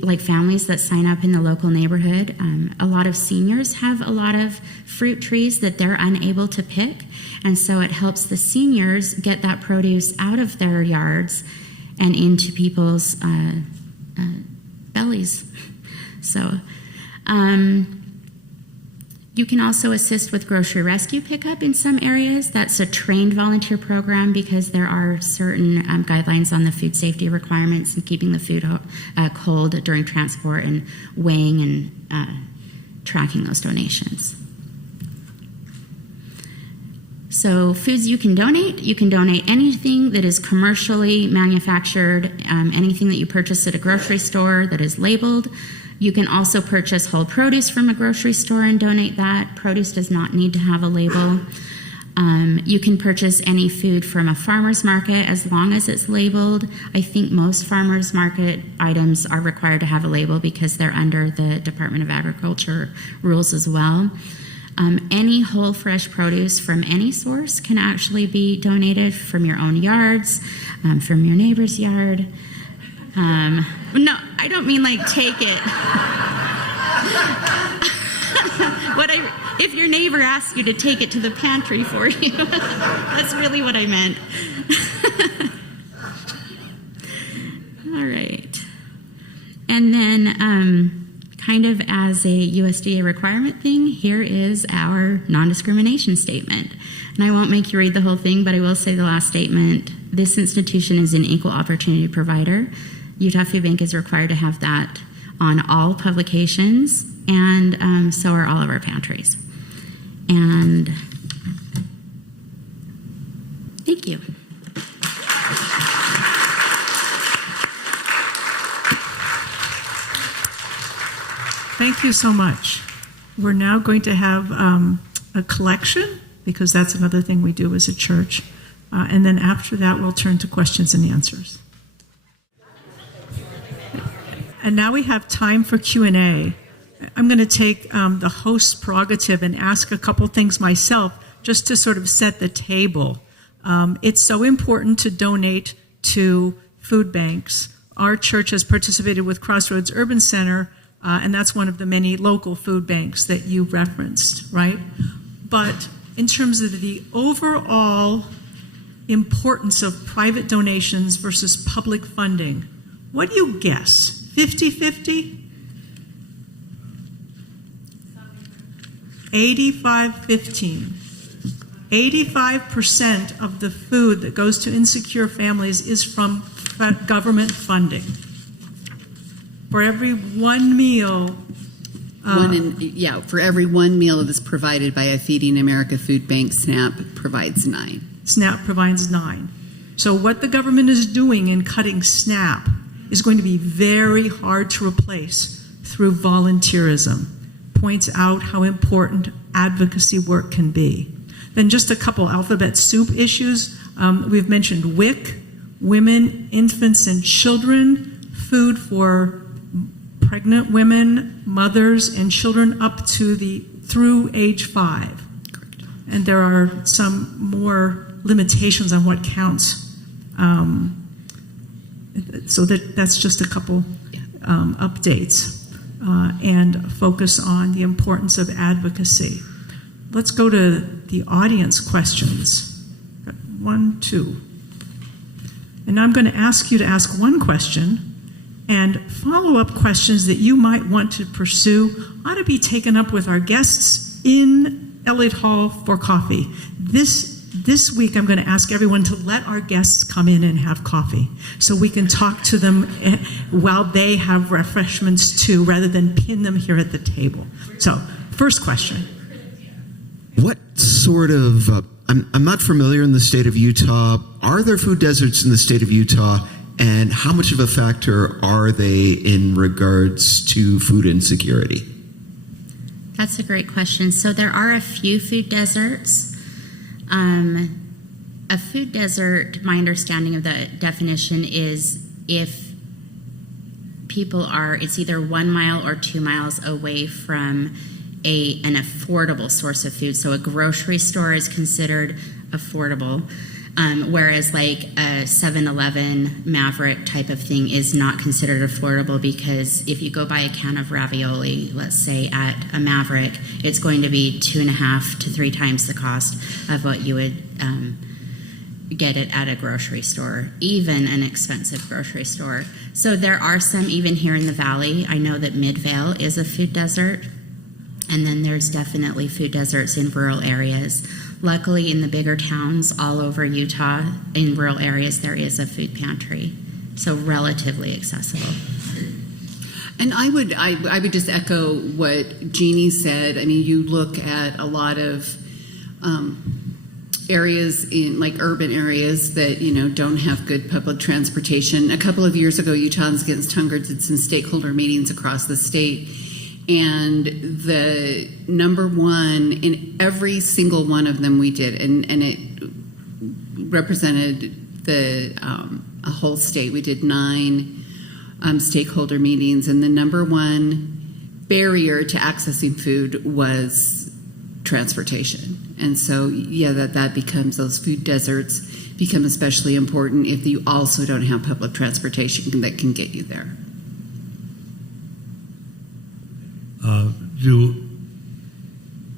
like families that sign up in the local neighborhood. A lot of seniors have a lot of fruit trees that they're unable to pick, and so it helps the seniors get that produce out of their yards and into people's bellies. So you can also assist with grocery rescue pickup in some areas. That's a trained volunteer program because there are certain guidelines on the food safety requirements and keeping the food cold during transport and weighing and tracking those donations. So foods you can donate anything that is commercially manufactured, anything that you purchase at a grocery store that is labeled. You can also purchase whole produce from a grocery store and donate that. Produce does not need to have a label. You can purchase any food from a farmer's market as long as it's labeled. I think most farmer's market items are required to have a label because they're under the Department of Agriculture rules as well. Any whole fresh produce from any source can actually be donated from your own yards, from your neighbor's yard. No, I don't mean like take it. If your neighbor asks you to take it to the pantry for you, that's really what I meant. All right. And then kind of as a USDA requirement thing, here is our non-discrimination statement. And I won't make you read the whole thing, but I will say the last statement. This institution is an equal opportunity provider. Utah Food Bank is required to have that on all publications, and so are all of our pantries. And thank you. Thank you so much. We're now going to have a collection, because that's another thing we do as a church. And then after that, we'll turn to questions and answers. And now we have time for Q&A. I'm going to take the host's prerogative and ask a couple things myself just to sort of set the table. It's so important to donate to food banks. Our church has participated with Crossroads Urban Center, and that's one of the many local food banks that you referenced, right? But in terms of the overall importance of private donations versus public funding, what do you guess? 50-50? 85-15. 85% of the food that goes to insecure families is from government funding. For every one meal, for every one meal that's provided by a Feeding America food bank, SNAP provides 9. SNAP provides 9. So what the government is doing in cutting SNAP is going to be very hard to replace through volunteerism. Points out how important advocacy work can be. Then just a couple alphabet soup issues. We've mentioned WIC, women, infants, and children, food for pregnant women, mothers, and children up to through age 5. And there are some more limitations on what counts. So that's just a couple updates and focus on the importance of advocacy. Let's go to the audience questions. Got 1, 2. And I'm going to ask you to ask one question, and follow-up questions that you might want to pursue ought to be taken up with our guests in Elliott Hall for coffee. This week, I'm going to ask everyone to let our guests come in and have coffee so we can talk to them while they have refreshments too, rather than pin them here at the table. So, first question. What sort of, I'm not familiar in the state of Utah. Are there food deserts in the state of Utah? And how much of a factor are they in regards to food insecurity? That's a great question. So there are a few food deserts. A food desert, my understanding of the definition is if people it's either 1 mile or 2 miles away from an affordable source of food. So a grocery store is considered affordable. Whereas like a 7-Eleven Maverick type of thing is not considered affordable, because if you go buy a can of ravioli, let's say at a Maverick, it's going to be 2.5 to 3 times the cost of what you would get it at a grocery store, even an expensive grocery store. So there are some even here in the valley. I know that Midvale is a food desert, and then there's definitely food deserts in rural areas. Luckily, in the bigger towns all over Utah, in rural areas, there is a food pantry, so relatively accessible. And I would just echo what Jeanie said. I mean, you look at a lot of areas in like urban areas that don't have good public transportation. A couple of years ago, Utahns Against Hunger did some stakeholder meetings across the state. And the number one in every single one of them we did, and it represented a whole state. We did 9 stakeholder meetings, and the number one barrier to accessing food was transportation. And so, that becomes, those food deserts become especially important if you also don't have public transportation that can get you there.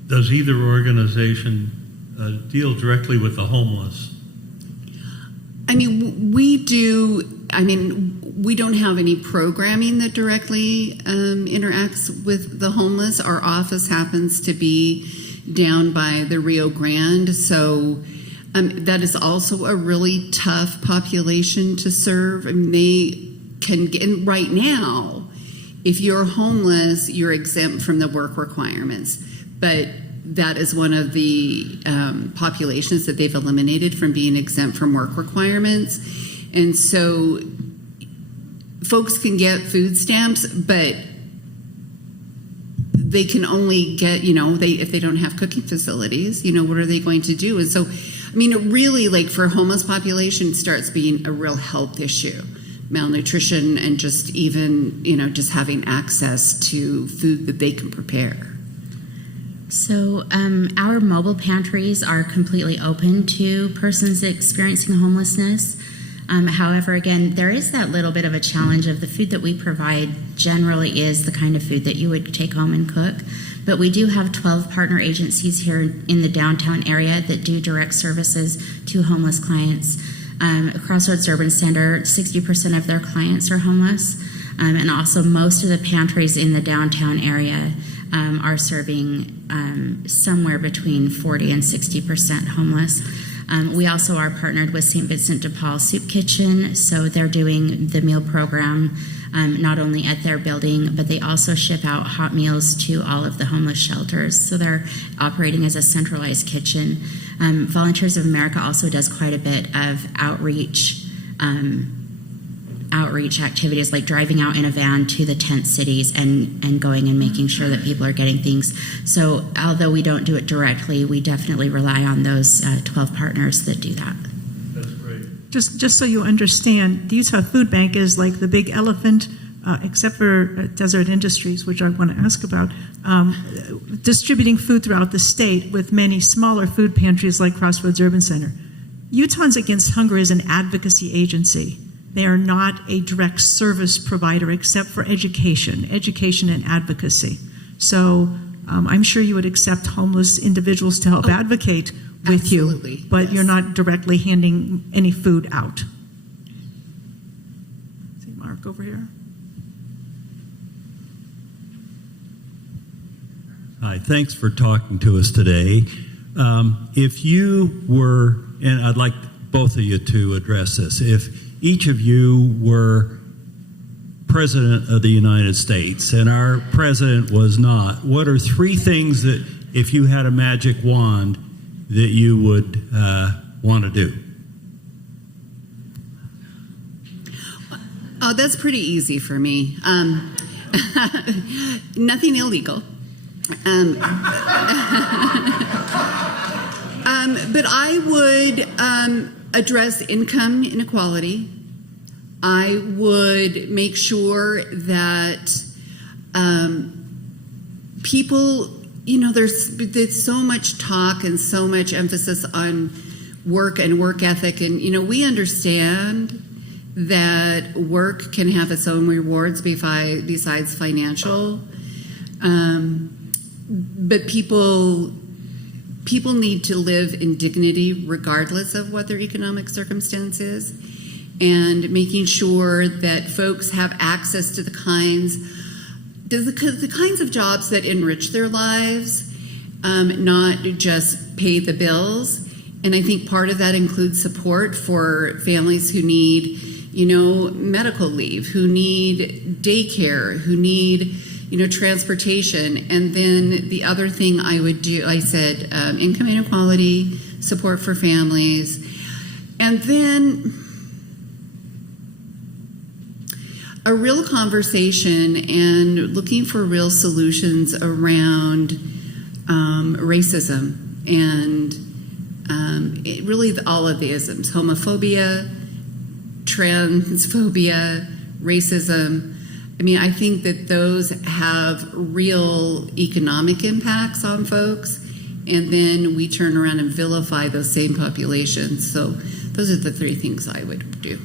Does either organization deal directly with the homeless? I mean, we do. I mean, we don't have any programming that directly interacts with the homeless. Our office happens to be down by the Rio Grande, so that is also a really tough population to serve. I mean, they can get, and right now, if you're homeless, you're exempt from the work requirements. But that is one of the populations that they've eliminated from being exempt from work requirements. And so folks can get food stamps, but they can only get, if they don't have cooking facilities, what are they going to do? And so, I mean, it really, like for a homeless population, starts being a real health issue. Malnutrition and just even, just having access to food that they can prepare. So our mobile pantries are completely open to persons experiencing homelessness. However, again, there is that little bit of a challenge of the food that we provide generally is the kind of food that you would take home and cook. But we do have 12 partner agencies here in the downtown area that do direct services to homeless clients. Crossroads Urban Center, 60% of their clients are homeless. And also most of the pantries in the downtown area are serving somewhere between 40 and 60% homeless. We also are partnered with St. Vincent de Paul Soup Kitchen, so they're doing the meal program not only at their building, but they also ship out hot meals to all of the homeless shelters. So they're operating as a centralized kitchen. Volunteers of America also does quite a bit of outreach activities, like driving out in a van to the tent cities and going and making sure that people are getting things. So although we don't do it directly, we definitely rely on those 12 partners that do that. That's great. Just so you understand, the Utah Food Bank is like the big elephant, except for Desert Industries, which I want to ask about, distributing food throughout the state with many smaller food pantries like Crossroads Urban Center. Utahns Against Hunger is an advocacy agency. They are not a direct service provider except for education and advocacy. So I'm sure you would accept homeless individuals to help advocate with absolutely, you, but yes. You're not directly handing any food out. See Mark over here. Hi, thanks for talking to us today. If you were, and I'd like both of you to address this, if each of you were President of the United States and our President was not, what are three things that, if you had a magic wand, that you would want to do? Oh, that's pretty easy for me. Nothing illegal. But I would address income inequality. I would make sure that people, there's so much talk and so much emphasis on work and work ethic. And, we understand that work can have its own rewards besides financial. But people need to live in dignity regardless of what their economic circumstance is, and making sure that folks have access to the kinds of jobs that enrich their lives, not just pay the bills. And I think part of that includes support for families who need, medical leave, who need daycare, who need transportation. And then the other thing I would do, I said income inequality, support for families, and then a real conversation and looking for real solutions around racism and really all of the isms: homophobia, transphobia, racism. I mean, I think that those have real economic impacts on folks, and then we turn around and vilify those same populations. So those are the three things I would do.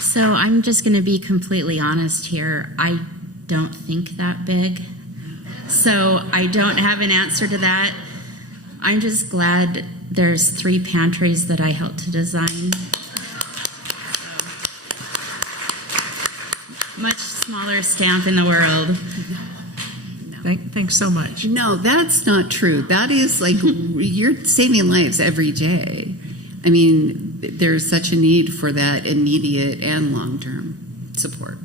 So I'm just going to be completely honest here. I don't think that big. So I don't have an answer to that. I'm just glad there's 3 pantries that I helped to design. Much smaller stamp in the world. Thanks so much. No, that's not true. That is like you're saving lives every day. I mean, there's such a need for that immediate and long-term support.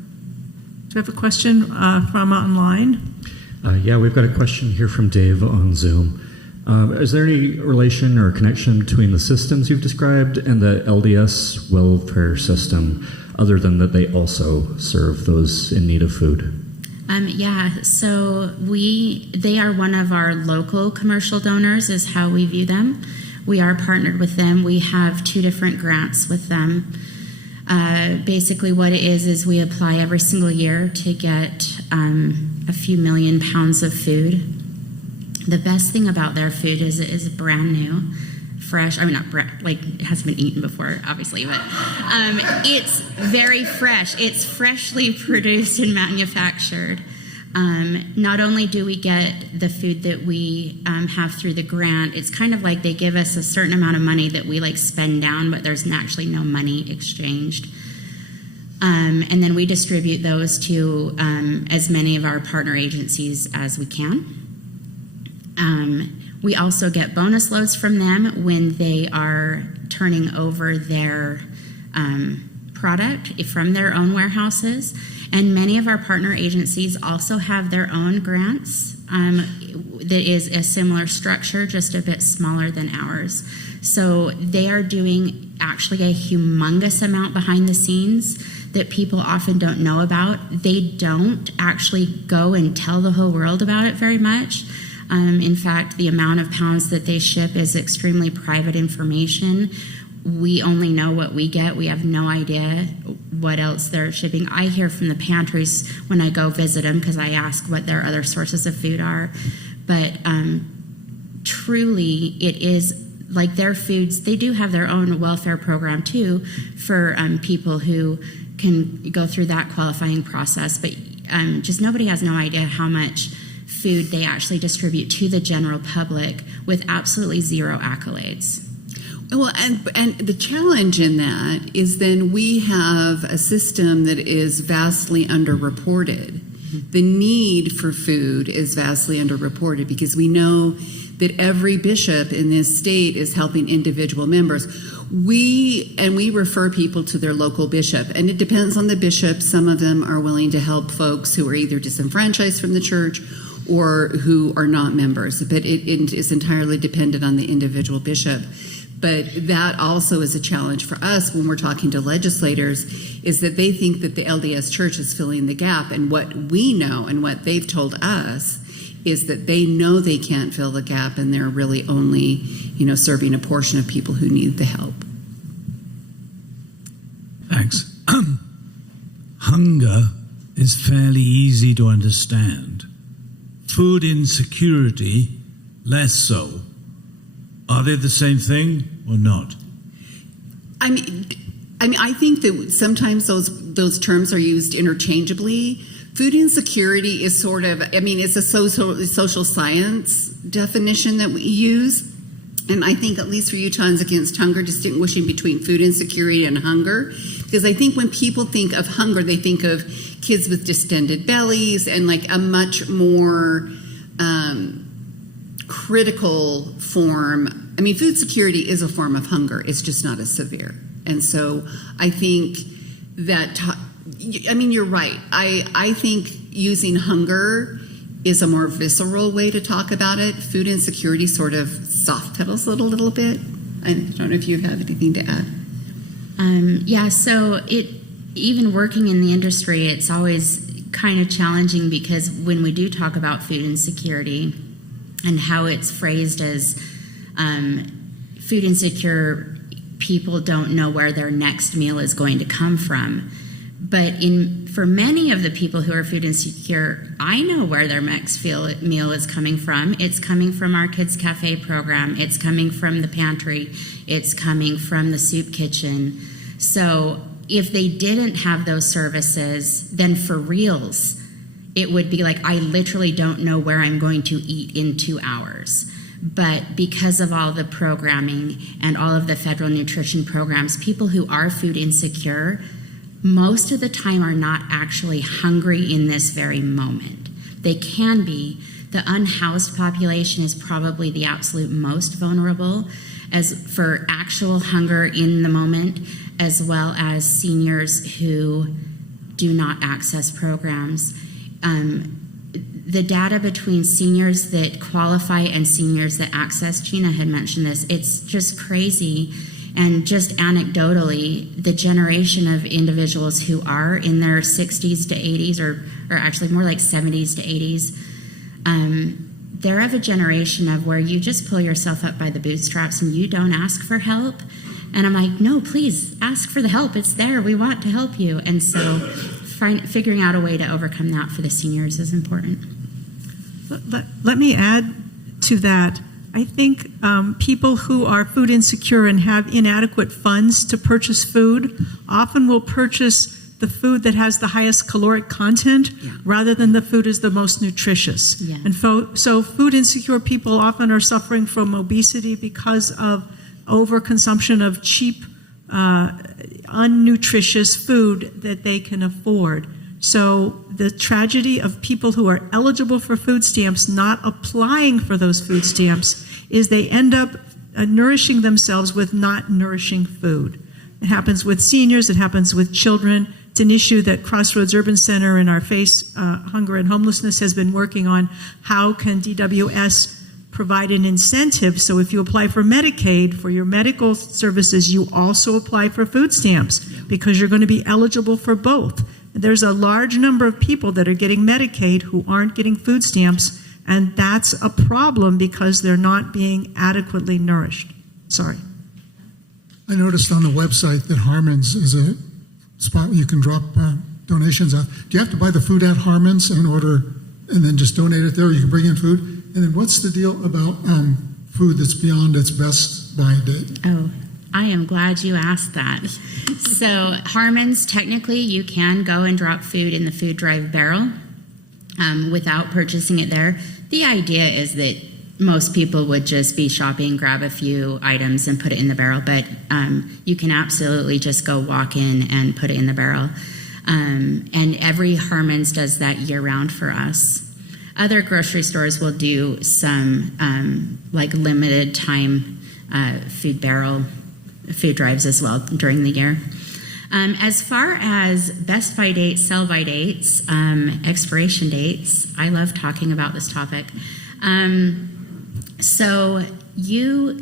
Do we have a question from online? Yeah, we've got a question here from Dave on Zoom. Is there any relation or connection between the systems you've described and the LDS welfare system, other than that they also serve those in need of food? Yeah, so they are one of our local commercial donors is how we view them. We are partnered with them. We have 2 different grants with them. Basically what it is we apply every single year to get a few million pounds of food. The best thing about their food is it is brand new, fresh. I mean, not it hasn't been eaten before, obviously, but it's very fresh. It's freshly produced and manufactured. Not only do we get the food that we have through the grant, it's kind of like they give us a certain amount of money that we spend down, but there's actually no money exchanged. And then we distribute those to as many of our partner agencies as we can. We also get bonus loads from them when they are turning over their product from their own warehouses. And many of our partner agencies also have their own grants that is a similar structure, just a bit smaller than ours. So they are doing actually a humongous amount behind the scenes that people often don't know about. They don't actually go and tell the whole world about it very much. In fact, the amount of pounds that they ship is extremely private information. We only know what we get. We have no idea what else they're shipping. I hear from the pantries when I go visit them because I ask what their other sources of food are. But truly, it is like their foods. They do have their own welfare program too for people who can go through that qualifying process. But just nobody has no idea how much food they actually distribute to the general public with absolutely zero accolades. Well, and the challenge in that is then we have a system that is vastly underreported. Mm-hmm. The need for food is vastly underreported because we know that every bishop in this state is helping individual members. We refer people to their local bishop, and it depends on the bishop. Some of them are willing to help folks who are either disenfranchised from the church or who are not members, but it is entirely dependent on the individual bishop. But that also is a challenge for us when we're talking to legislators, is that they think that the LDS Church is filling the gap. And what we know and what they've told us is that they know they can't fill the gap and they're really only, serving a portion of people who need the help. Thanks. Hunger is fairly easy to understand. Food insecurity, less so. Are they the same thing or not? I mean, I think that sometimes those terms are used interchangeably. Food insecurity is sort of, it's a social science definition that we use. And I think, at least for Utahns Against Hunger, distinguishing between food insecurity and hunger. Because I think when people think of hunger, they think of kids with distended bellies and like a much more critical form. Food security is a form of hunger. It's just not as severe. And so I think that, you're right. I think using hunger is a more visceral way to talk about it. Food insecurity sort of soft pedals it a little bit. I don't know if you have anything to add. So even working in the industry, it's always kind of challenging because when we do talk about food insecurity and how it's phrased as food insecure people don't know where their next meal is going to come from. But for many of the people who are food insecure, I know where their next meal is coming from. It's coming from our Kids Cafe program. It's coming from the pantry. It's coming from the soup kitchen. So if they didn't have those services, then for reals, it would be like, I literally don't know where I'm going to eat in 2 hours. But because of all the programming and all of the federal nutrition programs, people who are food insecure most of the time are not actually hungry in this very moment. They can be. The unhoused population is probably the absolute most vulnerable as for actual hunger in the moment, as well as seniors who do not access programs. The data between seniors that qualify and seniors that access, Gina had mentioned this, it's just crazy. And just anecdotally, the generation of individuals who are in their 60s to 80s, or actually more like 70s to 80s, they're of a generation of where you just pull yourself up by the bootstraps and you don't ask for help. And I'm like, no, please ask for the help. It's there. We want to help you. And so figuring out a way to overcome that for the seniors is important. Let me add to that. I think people who are food insecure and have inadequate funds to purchase food often will purchase the food that has the highest caloric content rather than the food is the most nutritious. Yeah. And so food insecure people often are suffering from obesity because of overconsumption of cheap, unnutritious food that they can afford. So the tragedy of people who are eligible for food stamps not applying for those food stamps is they end up nourishing themselves with not nourishing food. It happens with seniors, it happens with children. It's an issue that Crossroads Urban Center and our Face Hunger and Homelessness has been working on. How can DWS provide an incentive so if you apply for Medicaid for your medical services, you also apply for food stamps because you're going to be eligible for both. There's a large number of people that are getting Medicaid who aren't getting food stamps, and that's a problem because they're not being adequately nourished. Sorry. I noticed on the website that Harmon's is a spot where you can drop donations out. Do you have to buy the food at Harmon's in order and then just donate it there, or you can bring in food? And then what's the deal about food that's beyond its best by date? Oh, I am glad you asked that. So Harmon's, technically, you can go and drop food in the food drive barrel without purchasing it there. The idea is that most people would just be shopping, grab a few items and put it in the barrel, but you can absolutely just go walk in and put it in the barrel. And every Harmon's does that year-round for us. Other grocery stores will do some like limited time food drives as well during the year. As far as best by dates, sell by dates, expiration dates, I love talking about this topic. So you,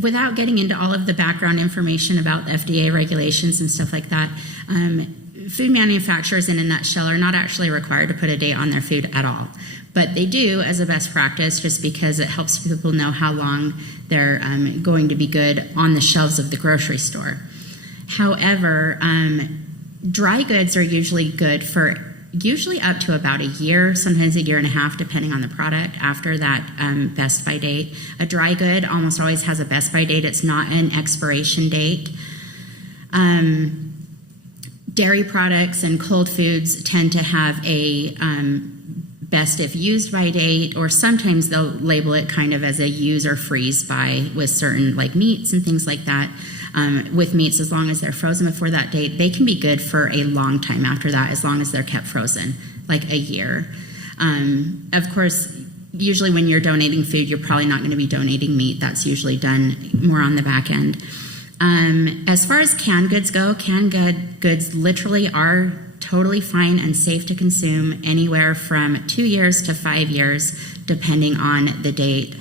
without getting into all of the background information about the FDA regulations and stuff like that, food manufacturers in a nutshell are not actually required to put a date on their food at all. But they do as a best practice just because it helps people know how long they're going to be good on the shelves of the grocery store. However, dry goods are usually good for usually up to about a year, sometimes a year and a half, depending on the product after that best by date. A dry good almost always has a best by date. It's not an expiration date. Dairy products and cold foods tend to have a best if used by date, or sometimes they'll label it kind of as a use or freeze by with certain like meats and things like that. With meats, as long as they're frozen before that date, they can be good for a long time after that, as long as they're kept frozen, like a year. Of course, usually when you're donating food, you're probably not going to be donating meat. That's usually done more on the back end. As far as canned goods go, canned goods literally are totally fine and safe to consume anywhere from 2 years to 5 years, depending on the date.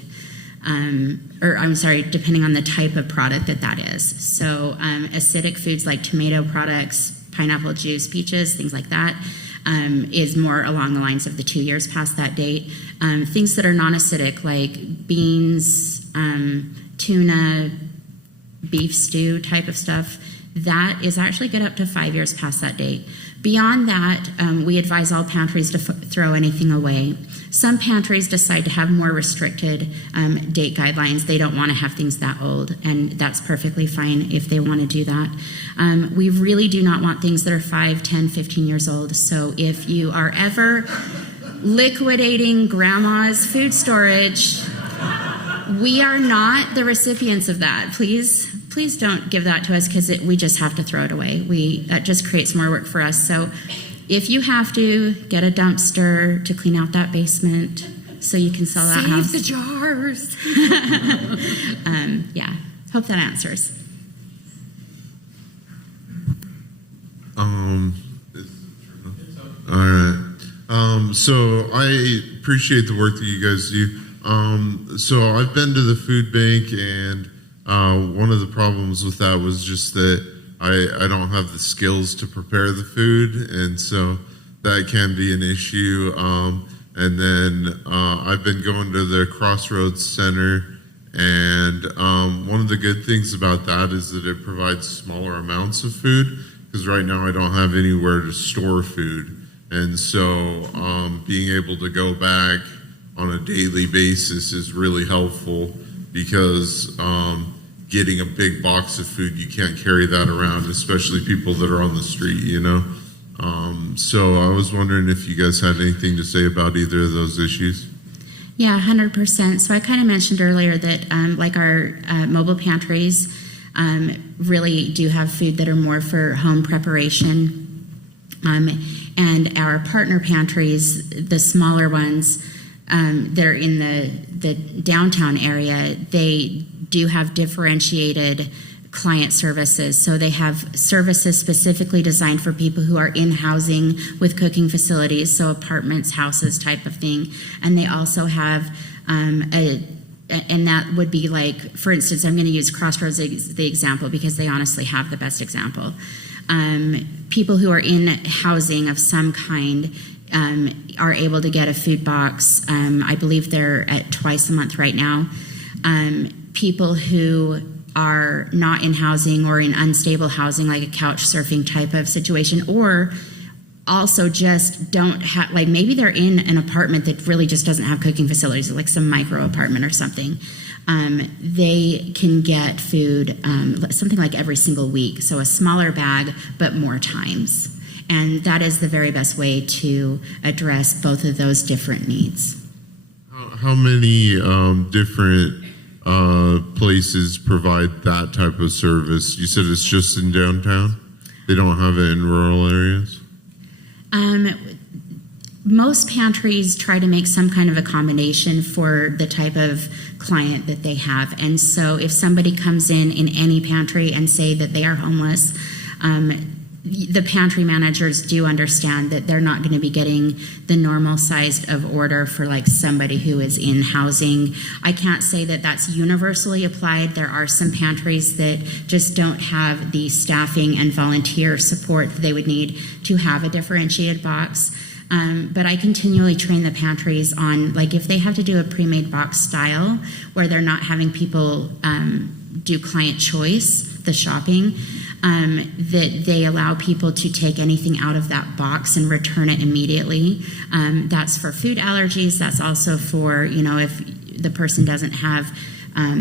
Depending on the type of product that is. So acidic foods like tomato products, pineapple juice, peaches, things like that, is more along the lines of the 2 years past that date. Things that are non-acidic like beans, tuna, beef stew type of stuff, that is actually good up to 5 years past that date. Beyond that, we advise all pantries to throw anything away. Some pantries decide to have more restricted date guidelines. They don't want to have things that old, and that's perfectly fine if they want to do that. We really do not want things that are 5, 10, 15 years old. So if you are ever liquidating grandma's food storage, we are not the recipients of that. Please don't give that to us, because we just have to throw it away. That just creates more work for us. So if you have to, get a dumpster to clean out that basement so you can sell that house. Save the jars. Yeah, hope that answers. All right. So I appreciate the work that you guys do. So I've been to the food bank, and one of the problems with that was just that I don't have the skills to prepare the food, and so that can be an issue. And then I've been going to the Crossroads Center, and one of the good things about that is that it provides smaller amounts of food, because right now I don't have anywhere to store food. And so being able to go back on a daily basis is really helpful, because getting a big box of food, you can't carry that around, especially people that are on the street, you know. So I was wondering if you guys had anything to say about either of those issues. Yeah, 100%. So I kind of mentioned earlier that like our mobile pantries, really do have food that are more for home preparation. And our partner pantries, the smaller ones that are in the downtown area, they do have differentiated client services. So they have services specifically designed for people who are in housing with cooking facilities, so apartments, houses type of thing. And they also have and that would be like, for instance, I'm going to use Crossroads as the example because they honestly have the best example. People who are in housing of some kind are able to get a food box. I believe they're at twice a month right now. People who are not in housing or in unstable housing, like a couch surfing type of situation, or also just don't have, like maybe they're in an apartment that really just doesn't have cooking facilities, like some micro apartment or something. They can get food something like every single week, so a smaller bag, but more times. And that is the very best way to address both of those different needs. How many different places provide that type of service? You said it's just in downtown? They don't have it in rural areas? Most pantries try to make some kind of accommodation for the type of client that they have. And so if somebody comes in any pantry and say that they are homeless, the pantry managers do understand that they're not going to be getting the normal size of order for like somebody who is in housing. I can't say that that's universally applied. There are some pantries that just don't have the staffing and volunteer support that they would need to have a differentiated box. But I continually train the pantries on, like, if they have to do a pre-made box style where they're not having people do client choice, the shopping, that they allow people to take anything out of that box and return it immediately. That's for food allergies. That's also for, if the person doesn't have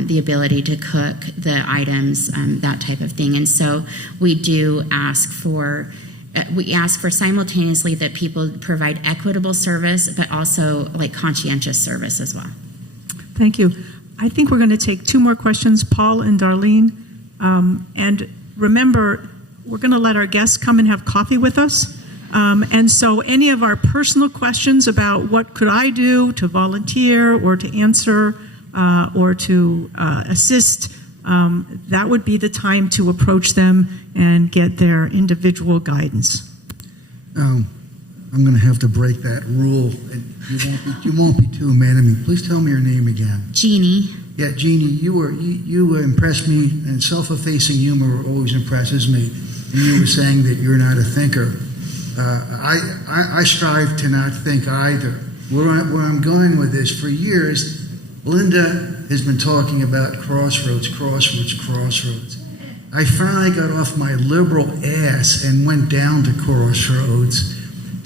the ability to cook the items, that type of thing. And so we do ask for simultaneously that people provide equitable service, but also like conscientious service as well. Thank you. I think we're going to take two more questions, Paul and Darlene. And remember, we're going to let our guests come and have coffee with us. And so any of our personal questions about what could I do to volunteer or to answer or to assist, that would be the time to approach them and get their individual guidance. I'm going to have to break that rule. And you won't be too mad at me. Please tell me your name again. Jeanie. Yeah, Jeanie, you impressed me, and self-effacing humor always impresses me. And you were saying that you're not a thinker. I strive to not think either. Where I'm going with this, for years, Linda has been talking about crossroads. I finally got off my liberal ass and went down to Crossroads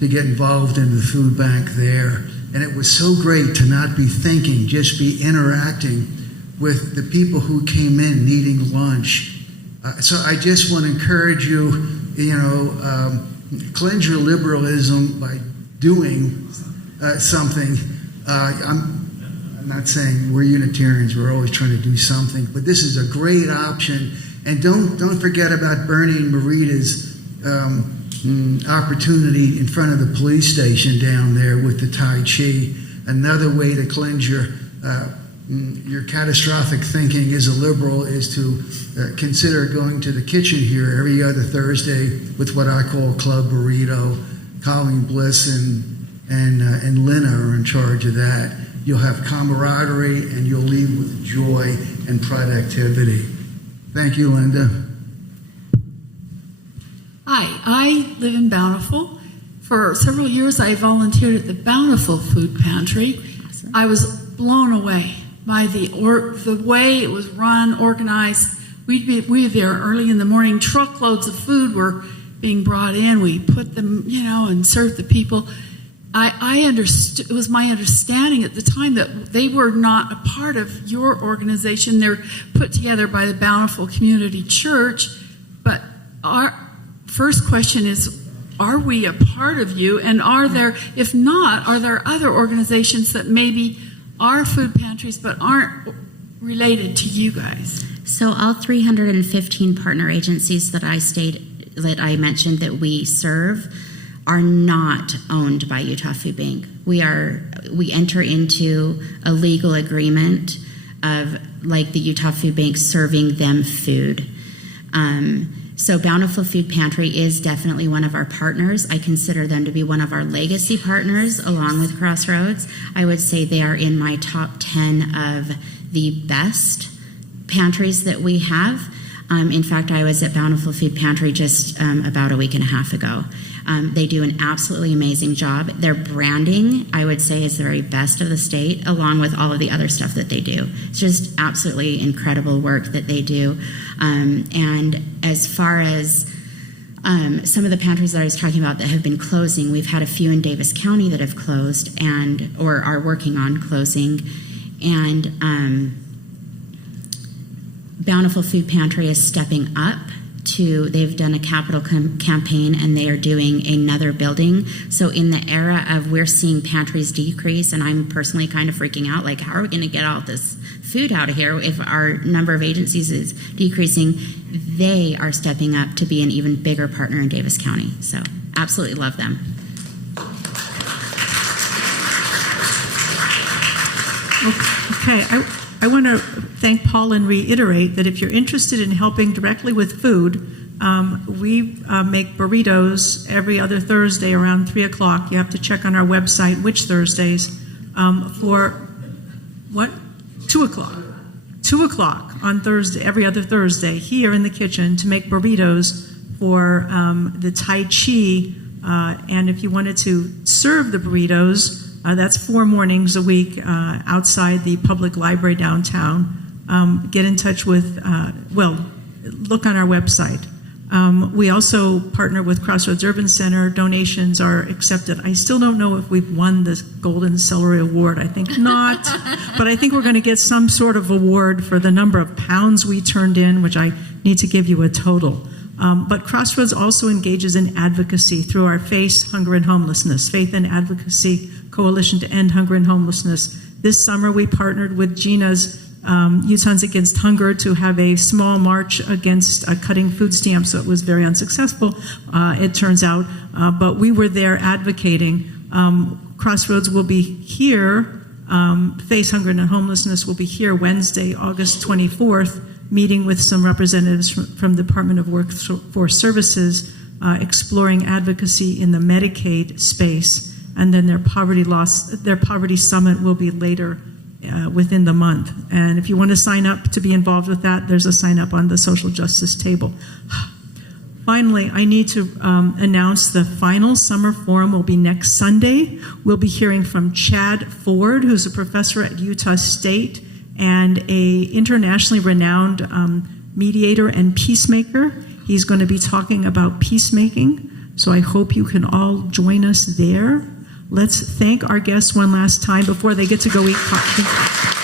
to get involved in the food bank there. And it was so great to not be thinking, just be interacting with the people who came in needing lunch. So I just want to encourage you, cleanse your liberalism by doing something. I'm not saying we're Unitarians, we're always trying to do something, but this is a great option. And don't forget about Bernie and Marita's opportunity in front of the police station down there with the Tai Chi. Another way to cleanse your catastrophic thinking as a liberal is to consider going to the kitchen here every other Thursday with what I call Club Burrito. Colleen Bliss and Lynna are in charge of that. You'll have camaraderie and you'll leave with joy and productivity. Thank you, Linda. Hi, I live in Bountiful. For several years, I volunteered at the Bountiful Food Pantry. Awesome. I was blown away by the way it was run, organized. We'd be there early in the morning. Truckloads of food were being brought in. We put them, and served the people. I understood. It was my understanding at the time that they were not a part of your organization. They're put together by the Bountiful Community Church. But our first question is, are we a part of you? And if not, are there other organizations that maybe are food pantries but aren't related to you guys? So all 315 partner agencies that I mentioned that we serve are not owned by Utah Food Bank. We enter into a legal agreement of like the Utah Food Bank serving them food. So Bountiful Food Pantry is definitely one of our partners. I consider them to be one of our legacy partners along with Crossroads. I would say they are in my top 10 of the best pantries that we have. In fact, I was at Bountiful Food Pantry just about a week and a half ago. They do an absolutely amazing job. Their branding, I would say, is the very best of the state, along with all of the other stuff that they do. It's just absolutely incredible work that they do. And as far as some of the pantries that I was talking about that have been closing, we've had a few in Davis County that have closed or are working on closing. And Bountiful Food Pantry is stepping up. They've done a capital campaign, and they are doing another building. So in the era of we're seeing pantries decrease, and I'm personally kind of freaking out, like, how are we going to get all this food out of here if our number of agencies is decreasing? They are stepping up to be an even bigger partner in Davis County. So absolutely love them. Okay, I want to thank Paul and reiterate that if you're interested in helping directly with food, we make burritos every other Thursday around 3 o'clock. You have to check on our website which Thursdays for what? 2 o'clock. 2 o'clock on Thursday, every other Thursday, here in the kitchen to make burritos for the Tai Chi. And if you wanted to serve the burritos, that's 4 mornings a week outside the public library downtown. Get in touch with, look on our website. We also partner with Crossroads Urban Center. Donations are accepted. I still don't know if we've won the Golden Celery Award. I think not. But I think we're going to get some sort of award for the number of pounds we turned in, which I need to give you a total. But Crossroads also engages in advocacy through our Face Hunger and Homelessness, Faith and Advocacy Coalition to End Hunger and Homelessness. This summer we partnered with Gina's Utahns Against Hunger to have a small march against cutting food stamps. So it was very unsuccessful, it turns out, but we were there advocating. Crossroads will be here, Face Hunger and Homelessness will be here Wednesday, August 24th, meeting with some representatives from the Department of Workforce Services, exploring advocacy in the Medicaid space, and then their poverty summit will be later within the month. And if you want to sign up to be involved with that, there's a sign up on the social justice table. Finally, I need to announce the final summer forum will be next Sunday. We'll be hearing from Chad Ford, who's a professor at Utah State and a internationally renowned mediator and peacemaker. He's going to be talking about peacemaking. So I hope you can all join us there. Let's thank our guests one last time before they get to go eat coffee.